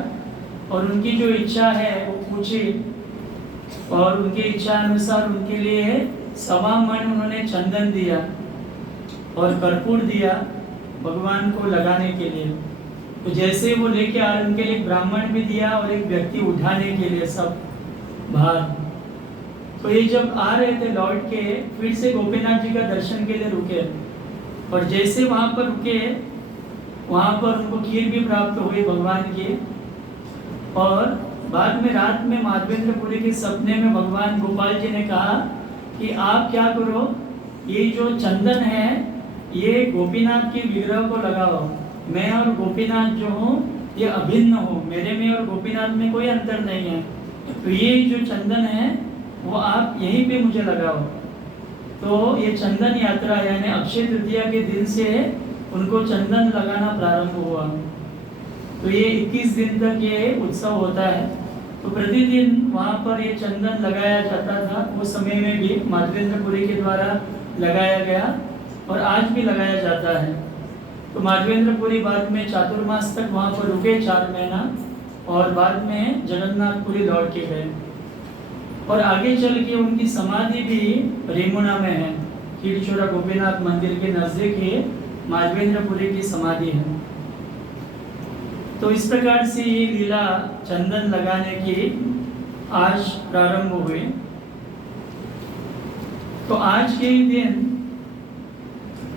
और उनकी जो इच्छा है वो पूछी, और उनकी इच्छा अनुसार उनके लिए 1.25 मन उन्होंने चंदन दिया और कर्पूर दिया भगवान को लगाने के लिए। तो जैसे वो लेके आ रहे, उनके लिए एक ब्राह्मण भी दिया और एक व्यक्ति उठाने के लिए सब बाहर। तो ये जब आ रहे थे लौट के, फिर से गोपीनाथ जी का दर्शन के लिए रुके, और जैसे वहाँ पर रुके, वहाँ पर उनको खीर भी प्राप्त हुई भगवान की। और बाद में रात में माधवेंद्रपुरी के सपने में भगवान गोपाल जी ने कहा कि आप क्या करो, ये जो चंदन है ये गोपीनाथ के विग्रह को लगाओ, मैं और गोपीनाथ जो हूँ ये अभिन्न हूँ, मेरे में और गोपीनाथ में कोई अंतर नहीं है, तो ये जो चंदन है वो आप यहीं पे मुझे लगाओ। तो ये चंदन यात्रा यानी अक्षय तृतीया के दिन से उनको चंदन लगाना प्रारंभ हुआ। तो ये 21 दिन तक ये उत्सव होता है। तो प्रतिदिन वहाँ पर ये चंदन लगाया जाता था, उस समय में भी माधवेंद्रपुरी के द्वारा लगाया गया और आज भी लगाया जाता है। तो माधवेंद्रपुरी बाद में चातुर्मास तक वहाँ पर रुके 4 महीना, और बाद में जगन्नाथपुरी लौट के गए। और आगे चल के उनकी समाधि भी रेमुणा में है। कीड़चोरा गोपीनाथ मंदिर के नजदीक ही माधवेंद्रपुरी की समाधि है। तो इस प्रकार से ये लीला चंदन लगाने की आज प्रारंभ हुई। तो आज के ही दिन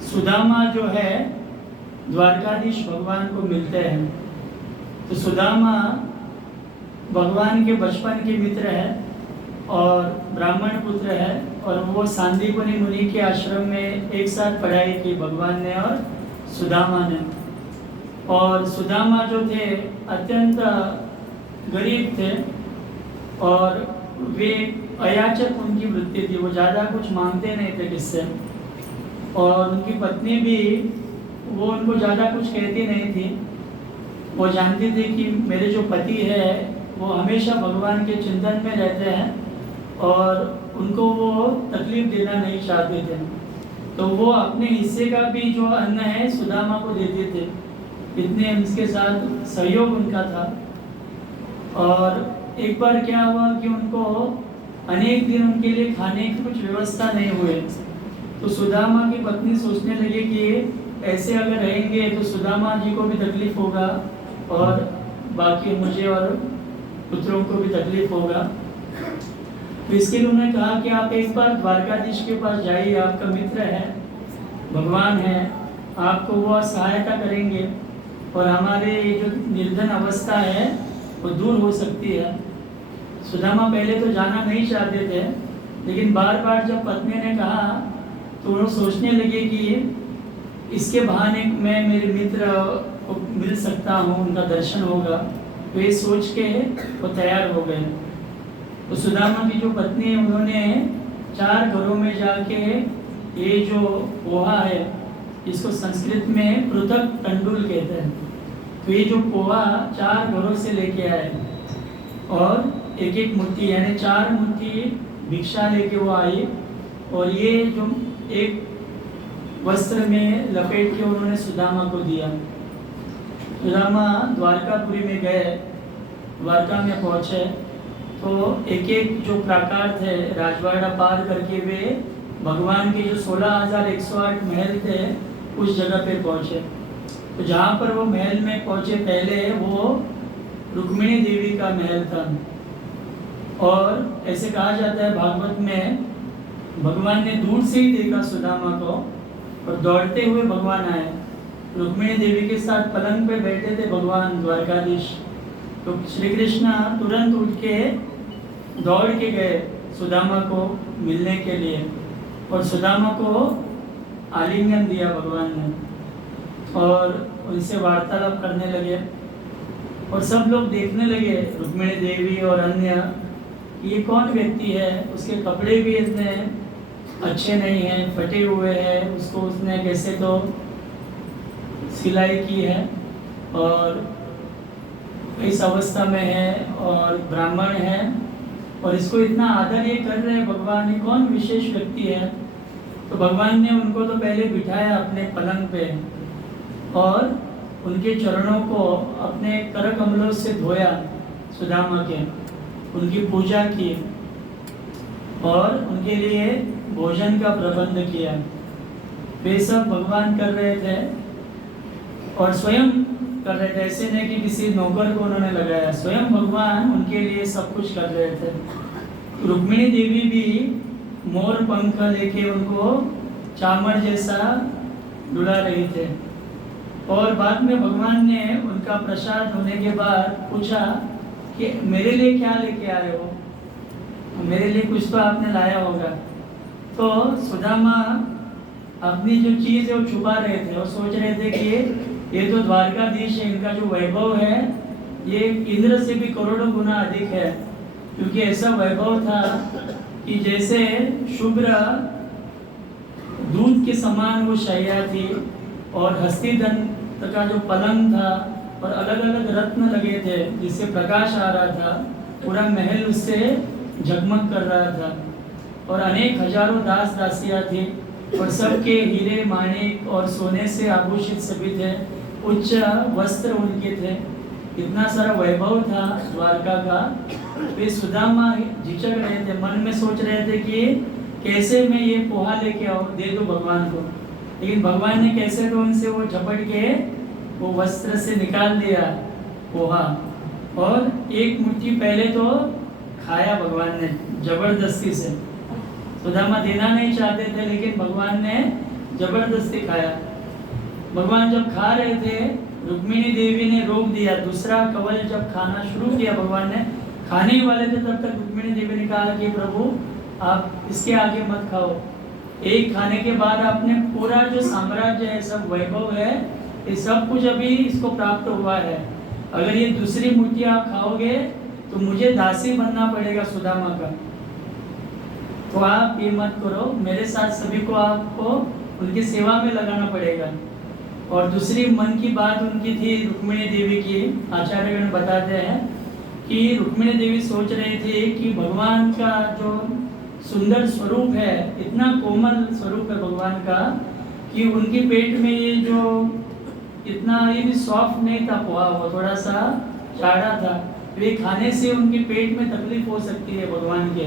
सुदामा जो है द्वारकाधीश भगवान को मिलते हैं। तो सुदामा भगवान के बचपन के मित्र है और ब्राह्मण पुत्र है, और वो सांदीपनि मुनि के आश्रम में एक साथ पढ़ाई की भगवान ने और सुदामा ने। और सुदामा जो थे अत्यंत गरीब थे और वे अयाचक उनकी वृत्ति थी, वो ज़्यादा कुछ मांगते नहीं थे किससे। और उनकी पत्नी भी वो उनको ज़्यादा कुछ कहती नहीं थी। वो जानती थी कि मेरे जो पति है वो हमेशा भगवान के चिंतन में रहते हैं और उनको वो तकलीफ देना नहीं चाहते थे। तो वो अपने हिस्से का भी जो अन्न है सुदामा को देते थे, इतने उनके साथ सहयोग उनका था। और एक बार क्या हुआ कि उनको अनेक दिन उनके लिए खाने की कुछ व्यवस्था नहीं हुई। तो सुदामा की पत्नी सोचने लगी कि ऐसे अगर रहेंगे तो सुदामा जी को भी तकलीफ होगा और बाकी मुझे और पुत्रों को भी तकलीफ होगा। तो इसके लिए उन्होंने कहा कि आप एक बार द्वारकाधीश के पास जाइए, आपका मित्र है, भगवान है, आपको वो सहायता करेंगे और हमारे जो निर्धन अवस्था है वो दूर हो सकती है। सुदामा पहले तो जाना नहीं चाहते थे, लेकिन बार बार जब पत्नी ने कहा तो वो सोचने लगे कि इसके बहाने मैं मेरे मित्र को मिल सकता हूँ, उनका दर्शन होगा। तो ये सोच के वो तैयार हो गए। तो सुदामा की जो पत्नी है उन्होंने 4 घरों में जाके ये जो पोहा है, इसको संस्कृत में पृथक तंडुल कहते हैं, तो ये जो पोहा 4 घरों से लेके आए और एक एक मुट्ठी यानी 4 मुट्ठी भिक्षा लेके वो आई। और ये जो एक वस्त्र में लपेट के उन्होंने सुदामा को दिया। सुदामा द्वारकापुरी में गए, द्वारका में पहुँचे तो एक एक जो प्राकार थे राजवाड़ा पार करके वे भगवान के जो 16,108 महल थे उस जगह पे पहुँचे। तो जहाँ पर वो महल में पहुँचे पहले वो रुक्मिणी देवी का महल था। और ऐसे कहा जाता है भागवत में भगवान ने दूर से ही देखा सुदामा को और दौड़ते हुए भगवान आए। रुक्मिणी देवी के साथ पलंग पे बैठे थे भगवान द्वारकाधीश। तो श्री कृष्ण तुरंत उठ के दौड़ के गए सुदामा को मिलने के लिए और सुदामा को आलिंगन दिया भगवान ने और उनसे वार्तालाप करने लगे। और सब लोग देखने लगे, रुक्मिणी देवी और अन्य, ये कौन व्यक्ति है, उसके कपड़े भी इतने अच्छे नहीं हैं, फटे हुए हैं, उसको उसने कैसे तो सिलाई की है और इस अवस्था में है और ब्राह्मण है और इसको इतना आदर ये कर रहे हैं भगवान, ये कौन विशेष व्यक्ति है। तो भगवान ने उनको तो पहले बिठाया अपने पलंग पे और उनके चरणों को अपने कर कमलों से धोया सुदामा के, उनकी पूजा की और उनके लिए भोजन का प्रबंध किया। वे सब भगवान कर रहे थे और स्वयं कर रहे थे, ऐसे नहीं कि किसी नौकर को उन्होंने लगाया, स्वयं भगवान उनके लिए सब कुछ कर रहे थे। रुक्मिणी देवी भी मोर पंख लेके उनको चामर जैसा डुला रही थे। और बाद में भगवान ने उनका प्रसाद होने के बाद पूछा कि मेरे लिए क्या लेके आए हो, मेरे लिए कुछ तो आपने लाया होगा। तो सुदामा अपनी जो चीज़ है वो छुपा रहे थे और सोच रहे थे कि ये तो द्वारकाधीश है, इनका जो वैभव है ये इंद्र से भी करोड़ों गुना अधिक है, क्योंकि ऐसा वैभव था कि जैसे शुभ्र दूध के समान वो शैया थी और हस्तिदंत का जो पलंग था और अलग अलग रत्न लगे थे जिससे प्रकाश आ रहा था, पूरा महल उससे झगमग कर रहा था और अनेक हजारों दास दासियां थी और सबके हीरे माणिक और सोने से आभूषित सभी थे, उच्च वस्त्र उनके थे, इतना सारा वैभव था द्वारका का। वे सुदामा झिझक रहे थे, मन में सोच रहे थे कि कैसे मैं ये पोहा लेके आऊँ, दे दो भगवान को। लेकिन भगवान ने कैसे तो उनसे वो झपट के वो वस्त्र से निकाल दिया पोहा, और एक मुट्ठी पहले तो खाया भगवान ने जबरदस्ती से। सुदामा देना नहीं चाहते थे, लेकिन भगवान ने जबरदस्ती खाया। भगवान जब खा रहे थे, रुक्मिणी देवी ने रोक दिया। दूसरा कवल जब खाना शुरू किया भगवान ने, खाने ही वाले थे, तब तक रुक्मिणी देवी ने कहा कि प्रभु आप इसके आगे मत खाओ। एक खाने के बाद आपने पूरा जो साम्राज्य है, सब वैभव है, ये सब कुछ अभी इसको प्राप्त हुआ है। अगर ये दूसरी मुट्ठी आप खाओगे तो मुझे दासी बनना पड़ेगा सुदामा का। तो आप ये मत करो, मेरे साथ सभी को आपको उनकी सेवा में लगाना पड़ेगा। और दूसरी मन की बात उनकी थी रुक्मिणी देवी की। आचार्यगण बताते हैं कि रुक्मिणी देवी सोच रही थी कि भगवान का जो सुंदर स्वरूप है, इतना कोमल स्वरूप है भगवान का, कि उनके पेट में ये जो इतना ये भी सॉफ्ट नहीं था पोहा, वो थोड़ा सा चाड़ा था, तो ये खाने से उनके पेट में तकलीफ हो सकती है भगवान के।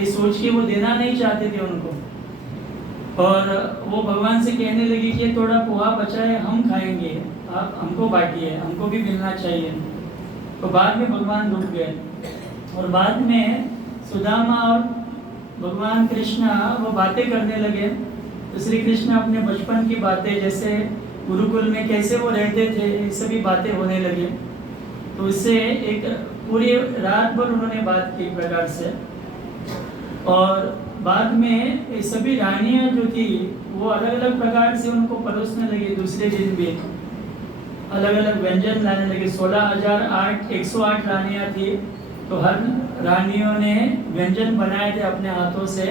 ये सोच के वो देना नहीं चाहते थे उनको। और वो भगवान से कहने लगी कि थोड़ा पोहा बचा है, हम खाएंगे, आप हमको बांटिए, हमको भी मिलना चाहिए। तो बाद में भगवान रुक गए, और बाद में सुदामा और भगवान कृष्ण वो बातें करने लगे। तो श्री कृष्ण अपने बचपन की बातें, जैसे गुरुकुल में कैसे वो रहते थे, ये सभी बातें होने लगे। तो इससे एक पूरी रात भर उन्होंने बात की प्रकार से। और बाद में ये सभी रानियां जो थी वो अलग अलग प्रकार से उनको परोसने लगी। दूसरे दिन भी अलग अलग व्यंजन लाने लगे। 108 रानियां थी, तो हर रानियों ने व्यंजन बनाए थे अपने हाथों से।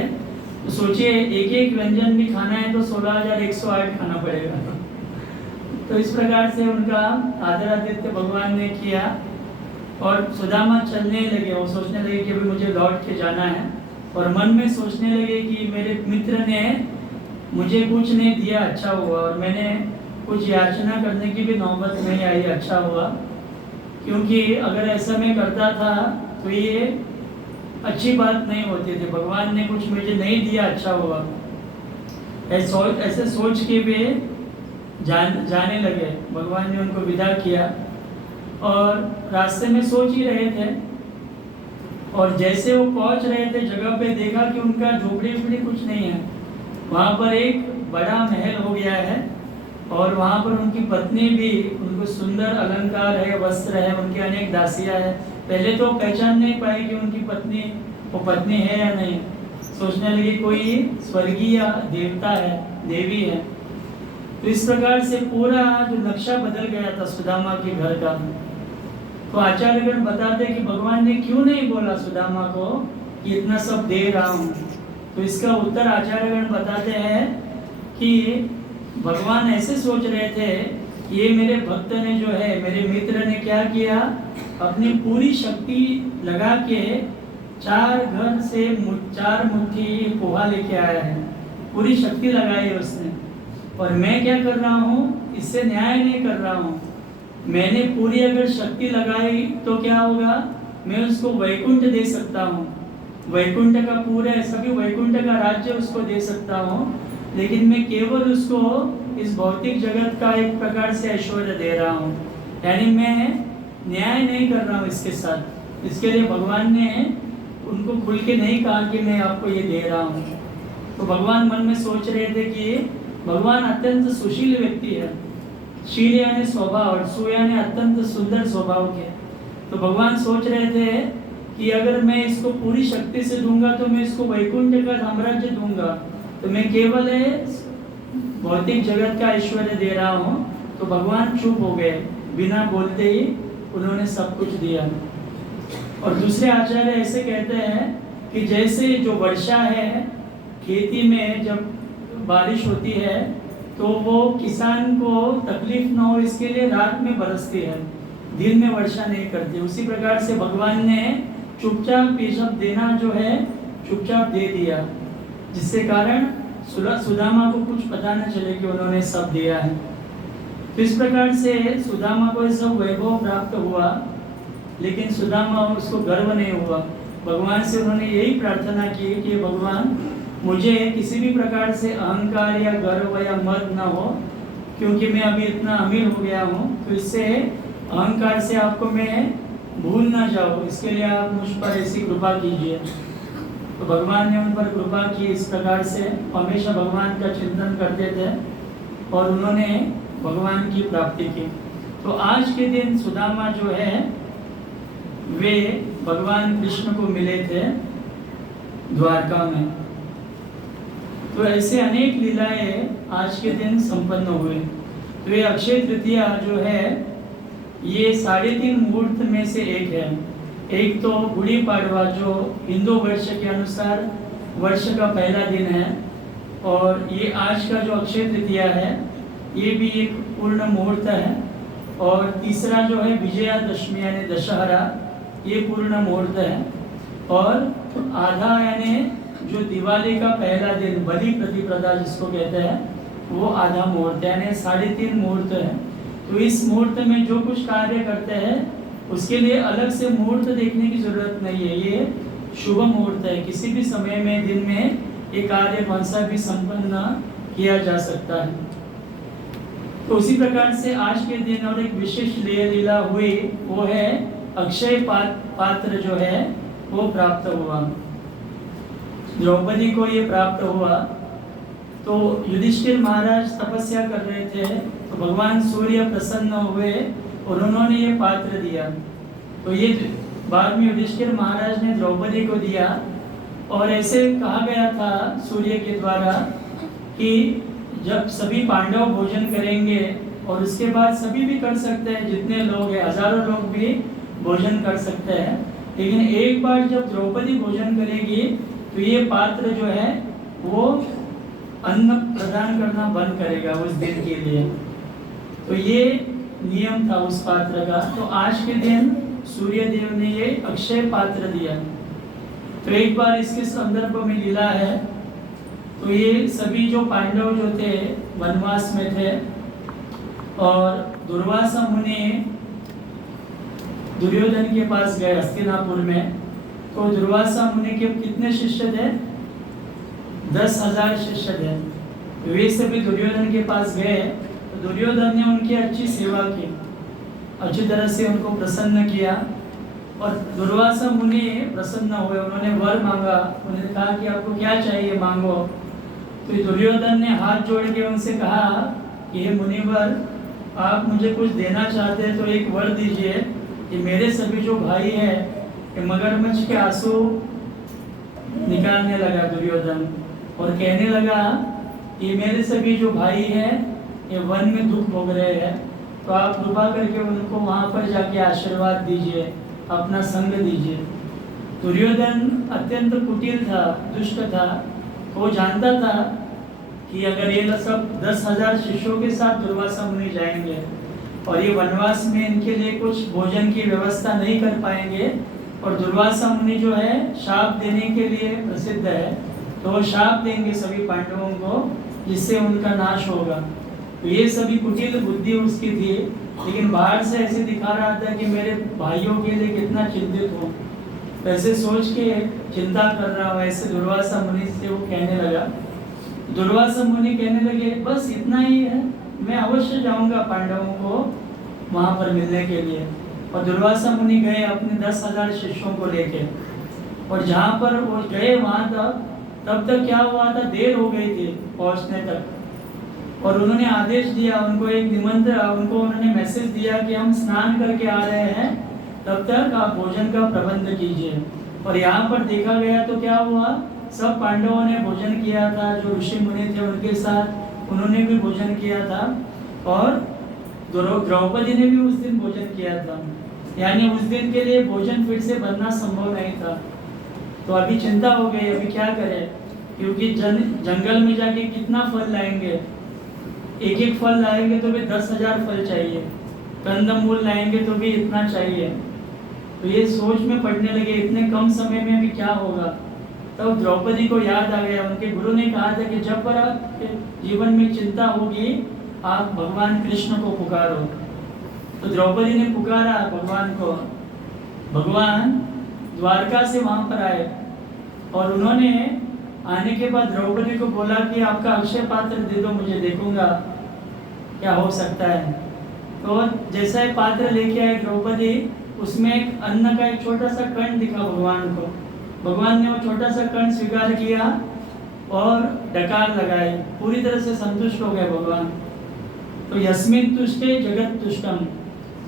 तो सोचिए एक एक व्यंजन भी खाना है तो 16,108 खाना पड़ेगा। तो इस प्रकार से उनका आदरातिथ्य भगवान ने किया। और सुदामा चलने लगे, वो सोचने लगे कि अभी मुझे लौट के जाना है, और मन में सोचने लगे कि मेरे मित्र ने मुझे कुछ नहीं दिया, अच्छा हुआ, और मैंने कुछ याचना करने की भी नौबत नहीं आई, अच्छा हुआ। क्योंकि अगर ऐसा मैं करता था तो ये अच्छी बात नहीं होती थी। भगवान ने कुछ मुझे नहीं दिया, अच्छा हुआ, ऐसे सोच के वे जाने लगे। भगवान ने उनको विदा किया, और रास्ते में सोच ही रहे थे, और जैसे वो पहुंच रहे थे जगह पे, देखा कि उनका झोपड़ी उपड़ी कुछ नहीं है। वहाँ पर एक बड़ा महल हो गया है, और वहाँ पर उनकी पत्नी भी, उनको सुंदर अलंकार है, वस्त्र है, उनकी अनेक दासियाँ है। पहले तो पहचान नहीं पाई कि उनकी पत्नी वो पत्नी है या नहीं, सोचने लगी कोई स्वर्गीय देवता है, देवी है। तो इस प्रकार से पूरा जो नक्शा बदल गया था सुदामा के घर का। तो आचार्यगण बताते कि भगवान ने क्यों नहीं बोला सुदामा को कि इतना सब दे रहा हूँ। तो इसका उत्तर आचार्यगण बताते हैं कि भगवान ऐसे सोच रहे थे कि ये मेरे भक्त ने जो है, मेरे मित्र ने क्या किया, अपनी पूरी शक्ति लगा के 4 घर से 4 मुट्ठी पोहा लेके आया है, पूरी शक्ति लगाई है उसने। और मैं क्या कर रहा हूँ, इससे न्याय नहीं कर रहा हूँ। मैंने पूरी अगर शक्ति लगाई तो क्या होगा, मैं उसको वैकुंठ दे सकता हूँ, वैकुंठ का पूरा सभी वैकुंठ का राज्य उसको दे सकता हूँ। लेकिन मैं केवल उसको इस भौतिक जगत का एक प्रकार से ऐश्वर्य दे रहा हूँ, यानी मैं न्याय नहीं कर रहा हूँ इसके साथ। इसके लिए भगवान ने उनको खुल के नहीं कहा कि मैं आपको ये दे रहा हूँ। तो भगवान मन में सोच रहे थे कि भगवान अत्यंत सुशील व्यक्ति है, शील यानी स्वभाव, और सु यानी अत्यंत सुंदर स्वभाव के। तो भगवान सोच रहे थे कि अगर मैं इसको पूरी शक्ति से दूंगा तो मैं इसको वैकुंठ का साम्राज्य दूंगा, तो मैं केवल भौतिक जगत का ऐश्वर्य दे रहा हूँ। तो भगवान चुप हो गए, बिना बोलते ही उन्होंने सब कुछ दिया। और दूसरे आचार्य ऐसे कहते हैं कि जैसे जो वर्षा है, खेती में जब बारिश होती है तो वो किसान को तकलीफ ना हो इसके लिए रात में बरसती है, दिन में वर्षा नहीं करती। उसी प्रकार से भगवान ने चुपचाप ये सब देना जो है चुपचाप दे दिया, जिससे कारण सुदामा को कुछ पता न चले कि उन्होंने सब दिया है। तो इस प्रकार से सुदामा को ये सब वैभव प्राप्त हुआ, लेकिन सुदामा उसको गर्व नहीं हुआ। भगवान से उन्होंने यही प्रार्थना की कि भगवान मुझे किसी भी प्रकार से अहंकार या गर्व या मद न हो, क्योंकि मैं अभी इतना अमीर हो गया हूँ, तो इससे अहंकार से आपको मैं भूल ना जाऊँ, इसके लिए आप मुझ पर ऐसी कृपा कीजिए। तो भगवान ने उन पर कृपा की। इस प्रकार से हमेशा भगवान का चिंतन करते थे और उन्होंने भगवान की प्राप्ति की। तो आज के दिन सुदामा जो है वे भगवान कृष्ण को मिले थे द्वारका में। तो ऐसे अनेक लीलाएं आज के दिन संपन्न हुए। तो ये अक्षय तृतीया जो है ये 3.5 मुहूर्त में से एक है। एक तो गुड़ी पाड़वा जो हिंदू वर्ष के अनुसार वर्ष का पहला दिन है, और ये आज का जो अक्षय तृतीया है ये भी एक पूर्ण मुहूर्त है। और तीसरा जो है विजयादशमी यानी दशहरा, ये पूर्ण मुहूर्त है। और आधा यानी जो दिवाली का पहला दिन बलि प्रतिपदा जिसको कहते हैं वो आधा मुहूर्त यानी 3.5 मुहूर्त है। तो इस मुहूर्त में जो कुछ कार्य करते हैं उसके लिए अलग से मुहूर्त देखने की जरूरत नहीं है। ये शुभ मुहूर्त है, किसी भी समय में दिन में ये कार्य कौन सा भी संपन्न किया जा सकता है। तो उसी प्रकार से आज के दिन और एक विशेष लीला हुई, वो है अक्षय पात्र जो है वो प्राप्त हुआ, द्रौपदी को ये प्राप्त हुआ। तो युधिष्ठिर महाराज तपस्या कर रहे थे, तो भगवान सूर्य प्रसन्न हुए और उन्होंने ये पात्र दिया। तो ये बाद में युधिष्ठिर महाराज ने द्रौपदी को दिया। और ऐसे कहा गया था सूर्य के द्वारा कि जब सभी पांडव भोजन करेंगे, और उसके बाद सभी भी कर सकते हैं, जितने लोग हैं हजारों लोग भी भोजन कर सकते हैं, लेकिन एक बार जब द्रौपदी भोजन करेगी तो ये पात्र जो है वो अन्न प्रदान करना बंद करेगा उस दिन के लिए। तो ये नियम था उस पात्र का। तो आज के दिन सूर्य देव ने ये अक्षय पात्र दिया। तो एक बार इसके संदर्भ में लीला है। तो ये सभी जो पांडव जो थे वनवास में थे, और दुर्वासा मुनि दुर्योधन के पास गए हस्तिनापुर में। तो दुर्वासा मुनि के कितने शिष्य थे? 10,000 शिष्य थे। वे सभी दुर्योधन के पास गए, तो दुर्योधन ने उनकी अच्छी सेवा की, अच्छी तरह से उनको प्रसन्न किया। और दुर्वासा मुनि प्रसन्न हुए, उन्होंने वर मांगा, उन्होंने कहा कि आपको क्या चाहिए मांगो। तो दुर्योधन ने हाथ जोड़ के उनसे कहा कि हे मुनिवर, आप मुझे कुछ देना चाहते हैं तो एक वर दीजिए कि मेरे सभी जो भाई हैं कि मगरमच्छ के आंसू निकालने लगा दुर्योधन, और कहने लगा कि मेरे सभी जो भाई हैं ये वन में दुख भोग रहे हैं, तो आप कृपा करके उनको वहाँ पर जाके आशीर्वाद दीजिए, अपना संग दीजिए। दुर्योधन अत्यंत कुटिल था, दुष्ट था। वो जानता था कि अगर ये सब 10,000 शिष्यों के साथ दुर्वासा मुनि जाएंगे और ये वनवास में इनके लिए कुछ भोजन की व्यवस्था नहीं कर पाएंगे, और दुर्वासा मुनि जो है शाप देने के लिए प्रसिद्ध है, तो वो शाप देंगे सभी पांडवों को जिससे उनका नाश होगा। तो ये सभी कुटिल बुद्धि उसकी थी, लेकिन बाहर से ऐसे दिखा रहा था कि मेरे भाइयों के लिए कितना चिंतित हो, वैसे सोच के चिंता कर रहा हूँ। ऐसे दुर्वासा मुनि से वो कहने लगा। दुर्वासा मुनि कहने लगे बस इतना ही है, मैं अवश्य जाऊंगा पांडवों को वहां पर मिलने के लिए। और दुर्वासा मुनि गए अपने 10,000 शिष्यों को लेके, और जहाँ पर वो गए वहां तब तक क्या हुआ था, देर हो गई थी पहुंचने तक। और उन्होंने आदेश दिया, उनको एक निमंत्रण, उनको उन्होंने मैसेज दिया कि हम स्नान करके आ रहे हैं, तब तक आप भोजन का प्रबंध कीजिए। और यहाँ पर देखा गया तो क्या हुआ, सब पांडवों ने भोजन किया था, जो ऋषि मुनि थे उनके साथ उन्होंने भी भोजन किया था, और द्रौपदी ने भी उस दिन भोजन किया था। यानी उस दिन के लिए भोजन फिर से बनना संभव नहीं था। तो अभी चिंता हो गई, अभी क्या करें, क्योंकि जंगल में जाके कितना फल लाएंगे, एक एक फल लाएंगे तो भी 10,000 फल चाहिए, कंदमूल लाएंगे तो भी इतना चाहिए। तो ये सोच में पड़ने लगे इतने कम समय में भी क्या होगा। तब द्रौपदी को याद आ गया, उनके गुरु ने कहा था कि जब पर आपके जीवन में चिंता होगी आप भगवान कृष्ण को पुकारो। तो द्रौपदी ने पुकारा भगवान को, भगवान द्वारका से वहां पर आए और उन्होंने आने के बाद द्रौपदी को बोला कि आपका अक्षय पात्र दे दो, मुझे देखूंगा क्या हो सकता है। तो जैसा ही पात्र लेके आए द्रौपदी, उसमें एक अन्न का एक छोटा सा कण दिखा भगवान को। भगवान ने वो छोटा सा कण स्वीकार किया और डकार लगाए, पूरी तरह से संतुष्ट हो गए भगवान। तो यस्मिन तुष्टे जगत तुष्टम,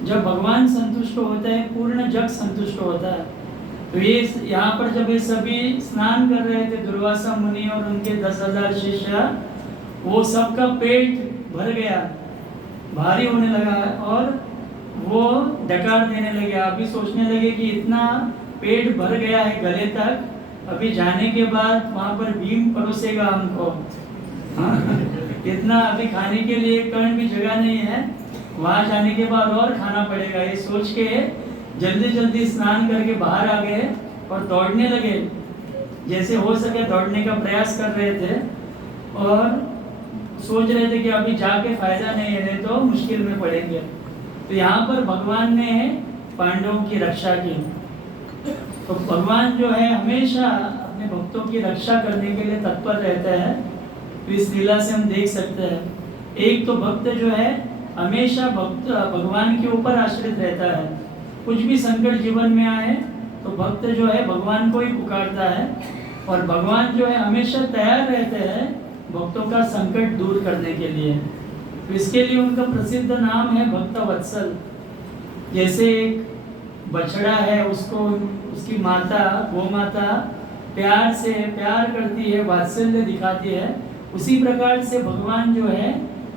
जब भगवान संतुष्ट होते हैं पूर्ण जग संतुष्ट होता है। तो ये यहाँ पर जब ये सभी स्नान कर रहे थे, दुर्वासा मुनि और उनके 10,000 शिष्य, वो सबका पेट भर गया, भारी होने लगा और वो डकार देने लगे। अभी सोचने लगे कि इतना पेट भर गया है गले तक, अभी जाने के बाद वहाँ पर भीम परोसेगा हमको इतना अभी खाने के लिए कण भी जगह नहीं है, वहाँ जाने के बाद और खाना पड़ेगा। ये सोच के जल्दी जल्दी स्नान करके बाहर आ गए और दौड़ने लगे, जैसे हो सके दौड़ने का प्रयास कर रहे थे और सोच रहे थे कि अभी जाके फायदा नहीं है, नहीं तो मुश्किल में पड़ेंगे। तो यहाँ पर भगवान ने पांडवों की रक्षा की। तो भगवान जो है हमेशा अपने भक्तों की रक्षा करने के लिए तत्पर रहता है। तो इस लीला से हम देख सकते हैं, एक तो भक्त जो है हमेशा भक्त भगवान के ऊपर आश्रित रहता है। कुछ भी संकट जीवन में आए तो भक्त जो है भगवान को ही पुकारता है और भगवान जो है हमेशा तैयार रहते हैं भक्तों का संकट दूर करने के लिए। तो इसके लिए उनका प्रसिद्ध नाम है भक्त वत्सल। जैसे एक बछड़ा है, उसको उसकी माता गौ माता प्यार से प्यार करती है, वात्सल्य दिखाती है, उसी प्रकार से भगवान जो है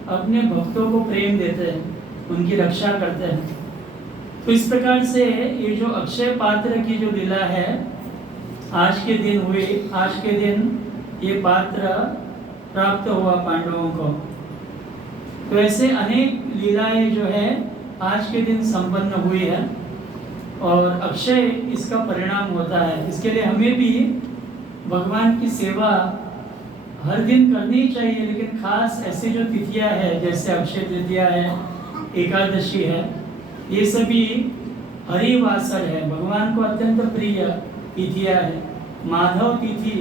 अपने भक्तों को प्रेम देते हैं, उनकी रक्षा करते हैं। तो इस प्रकार से ये जो अक्षय पात्र की जो लीला है आज के दिन हुई, आज के दिन ये पात्र प्राप्त हुआ पांडवों को। तो ऐसे अनेक लीलाएं जो है आज के दिन संपन्न हुई है और अक्षय इसका परिणाम होता है। इसके लिए हमें भी भगवान की सेवा हर दिन करनी चाहिए, लेकिन खास ऐसे जो तिथियां है जैसे अक्षय तृतीया है, एकादशी है, ये सभी हरिवासर है, भगवान को अत्यंत प्रिय तिथियां है। माधव तिथि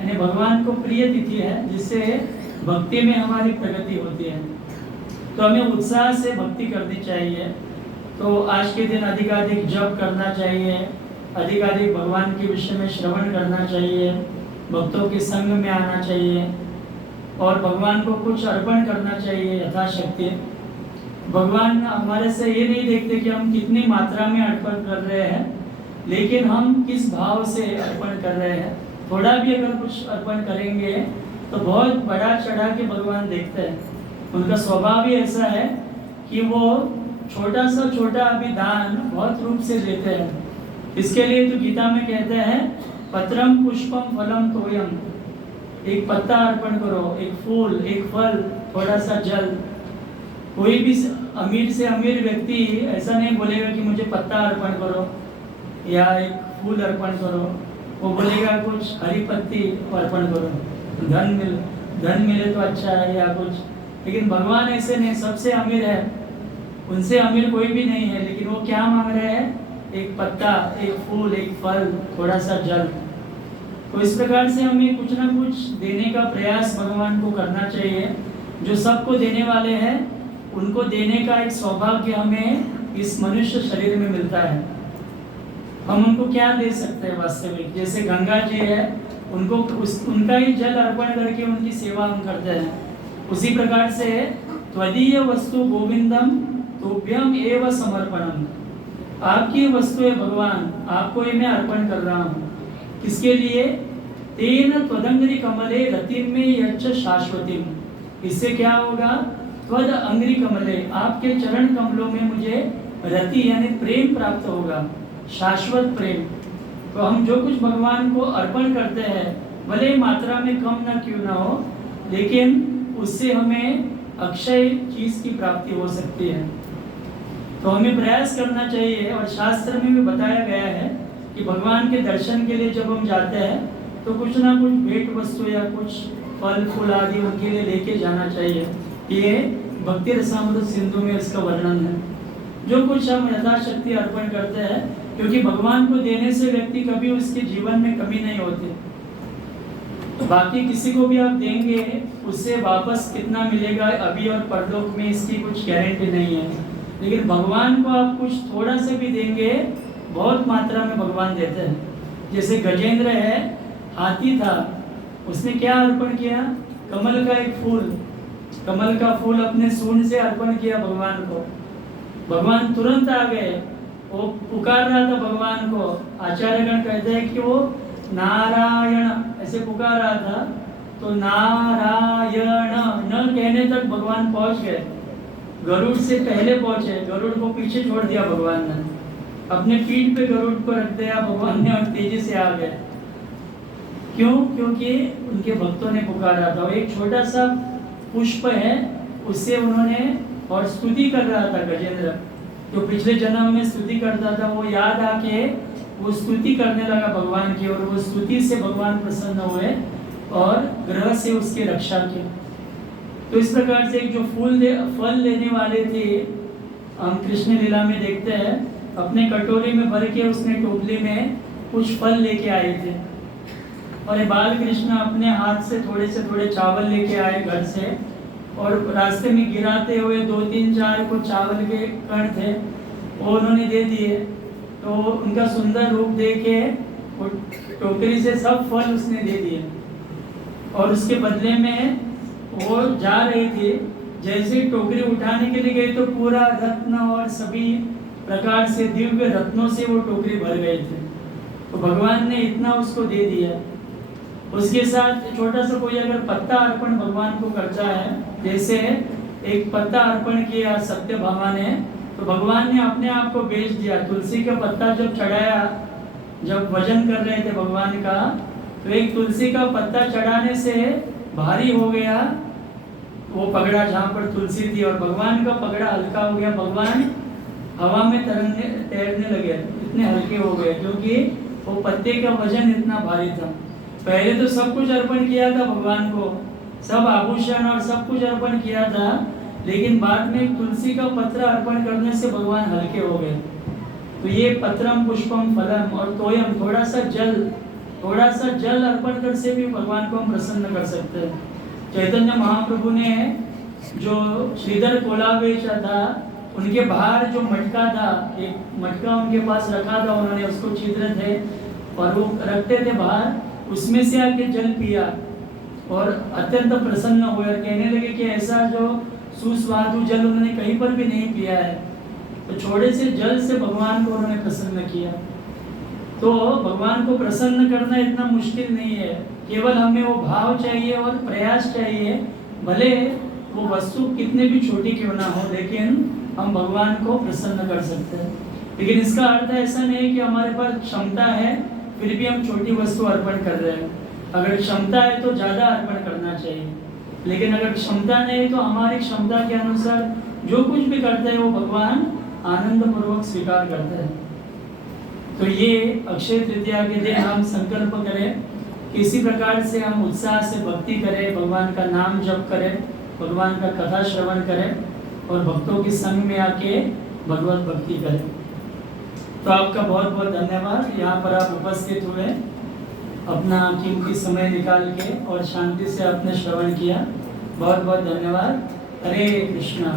यानी भगवान को प्रिय तिथि है, जिससे भक्ति में हमारी प्रगति होती है। तो हमें उत्साह से भक्ति करनी चाहिए। तो आज के दिन अधिकाधिक जप करना चाहिए, अधिकाधिक भगवान के विषय में श्रवण करना चाहिए, भक्तों के संग में आना चाहिए और भगवान को कुछ अर्पण करना चाहिए यथाशक्ति। भगवान हमारे से ये नहीं देखते कि हम कितनी मात्रा में अर्पण कर रहे हैं, लेकिन हम किस भाव से अर्पण कर रहे हैं। थोड़ा भी अगर कुछ अर्पण करेंगे तो बहुत बड़ा चढ़ा के भगवान देखते हैं। उनका स्वभाव ही ऐसा है कि वो छोटा सा छोटा अभी दान बहुत रूप से देते हैं। इसके लिए तो गीता में कहते हैं पत्रम पुष्पम फलम तोयम, एक पत्ता अर्पण करो, एक फूल, एक फल, थोड़ा सा जल। कोई भी अमीर से अमीर व्यक्ति ऐसा नहीं बोलेगा कि मुझे पत्ता अर्पण करो या एक फूल अर्पण करो, वो बोलेगा कुछ हरी पत्ती अर्पण करो, धन मिले तो अच्छा है या कुछ। लेकिन भगवान ऐसे नहीं, सबसे अमीर है, उनसे अमीर कोई भी नहीं है, लेकिन वो क्या मांग रहे हैं? एक पत्ता, एक फूल, एक फल, थोड़ा सा जल। तो इस प्रकार से हमें कुछ ना कुछ देने का प्रयास भगवान को करना चाहिए। जो सबको देने वाले हैं उनको देने का एक सौभाग्य हमें इस मनुष्य शरीर में मिलता है। हम उनको क्या दे सकते हैं वास्तविक? जैसे गंगा जी है, उनको उनका ही जल अर्पण करके उनकी सेवा हम करते हैं। उसी प्रकार से त्वदीय वस्तु गोविंदम तुभ्यम एव समर्पणम, आपकी वस्तु है भगवान, आपको ये मैं अर्पण कर रहा हूँ। किसके लिए? तेन त्वदंग्रि कमले रतिम में यच्च शाश्वतीम, इससे क्या होगा? त्वद अंग्रि कमले, आपके चरण कमलों में मुझे रति यानी प्रेम प्राप्त होगा, शाश्वत प्रेम। तो हम जो कुछ भगवान को अर्पण करते हैं, भले मात्रा में कम ना क्यों ना हो, लेकिन उससे हमें अक्षय चीज की प्राप्ति हो सकती है। तो हमें प्रयास करना चाहिए। और शास्त्र में भी बताया गया है कि भगवान के दर्शन के लिए जब हम जाते हैं तो कुछ ना कुछ भेंट वस्तु या कुछ फल फूल आदि उनके लिए लेके जाना चाहिए। ये भक्ति रसामृत सिंधु में इसका वर्णन है। जो कुछ हम यथाशक्ति अर्पण करते हैं, क्योंकि भगवान को देने से व्यक्ति कभी उसके जीवन में कमी नहीं होती। बाकी किसी को भी आप देंगे उससे वापस कितना मिलेगा अभी और परलोक में इसकी कुछ गारंटी नहीं है, लेकिन भगवान को आप कुछ थोड़ा से भी देंगे बहुत मात्रा में भगवान देते हैं। जैसे गजेंद्र है, हाथी था, उसने क्या अर्पण किया? कमल का एक फूल, कमल का फूल अपने सूंड से अर्पण किया भगवान को। भगवान तुरंत आ गए, वो पुकार रहा था भगवान को। आचार्यगण कहते हैं कि वो नारायण ऐसे पुकार रहा था, तो नारायण न कहने तक भगवान पहुंच गए। गरुड़ से पहले पहुंचे, गरुड़ को पीछे छोड़ दिया भगवान ने, अपने पीठ पे गरुड़ को रख दिया भगवान ने और तेजी से आ गए। क्यों? क्योंकि उनके भक्तों ने पुकारा था। एक छोटा सा पुष्प है, उससे उन्होंने, और स्तुति कर रहा था गजेंद्र, जो पिछले जन्म में स्तुति करता था, वो याद आके वो स्तुति करने लगा भगवान की, और वो स्तुति से भगवान प्रसन्न हुए और ग्रह से उसकी रक्षा की। तो इस प्रकार से जो फल लेने वाले थे, हम कृष्ण लीला में देखते हैं, अपने कटोरी में भर के उसने टोपली में कुछ फल लेके आए थे, और बाल कृष्ण अपने हाथ से थोड़े चावल लेके आए घर से, और रास्ते में गिराते हुए 2-3-4 कुछ चावल के कण थे, वो उन्होंने दे दिए। तो उनका सुंदर रूप देखे वो टोकरी से सब फल उसने दे दिए, और उसके बदले में वो जा रही थी, जैसे टोकरी उठाने के लिए गई तो पूरा रत्न और सभी प्रकार से दिव्य रत्नों से वो टोकरी भर गए थे। तो भगवान ने इतना उसको दे दिया। उसके साथ छोटा सा कोई अगर पत्ता अर्पण भगवान को करता है, जैसे एक पत्ता अर्पण किया सत्यभामा ने, तो भगवान ने अपने आप को बेच दिया। तुलसी का पत्ता जब चढ़ाया, जब वजन कर रहे थे भगवान का, तो एक तुलसी का पत्ता चढ़ाने से भारी हो गया वो पगड़ा जहाँ पर तुलसी थी, और भगवान का पगड़ा हल्का हो गया। भगवान हवा में तैरने लगे, इतने हल्के हो गए, क्योंकि वो पत्ते का वजन इतना भारी था। पहले तो सब कुछ अर्पण किया था भगवान को, सब आभूषण और सब कुछ अर्पण किया था, लेकिन बाद में तुलसी का पत्र अर्पण करने से भगवान हल्के हो गए। तो ये पत्रम पुष्पम फलम और तोयम, थोड़ा सा जल अर्पण कर से भी भगवान को हम प्रसन्न कर सकते हैं। चैतन्य महाप्रभु ने जो श्रीधर कोला बेचा था, उनके बाहर जो मटका था, एक मटका उनके पास रखा था, उन्होंने उसको छिद्र थे और वो रखते थे बाहर, उसमें से आके जल पिया और अत्यंत प्रसन्न हुए और कहने लगे कि ऐसा जो सुस्वादु जल उन्होंने कहीं पर भी नहीं पिया है। तो छोटे से जल से भगवान को उन्होंने प्रसन्न किया। तो भगवान को प्रसन्न करना इतना मुश्किल नहीं है, केवल हमें वो भाव चाहिए और प्रयास चाहिए। भले वो वस्तु कितने भी छोटी क्यों ना हो, लेकिन हम भगवान को प्रसन्न कर सकते हैं। लेकिन इसका अर्थ ऐसा नहीं है कि हमारे पास क्षमता है फिर भी हम छोटी वस्तु अर्पण कर रहे हैं। अगर क्षमता है तो ज़्यादा अर्पण करना चाहिए, लेकिन अगर क्षमता नहीं है तो हमारी क्षमता के अनुसार जो कुछ भी करते हैं वो भगवान आनंद पूर्वक स्वीकार करते हैं। तो ये अक्षय तृतीया के दिन हम संकल्प करें, किसी प्रकार से हम उत्साह से भक्ति करें, भगवान का नाम जप करें, भगवान का कथा श्रवण करें और भक्तों के संग में आके भगवत भक्ति करें। तो आपका बहुत बहुत धन्यवाद, यहाँ पर आप उपस्थित हुए, अपना कीमती समय निकाल के और शांति से आपने श्रवण किया। बहुत बहुत धन्यवाद। हरे कृष्णा।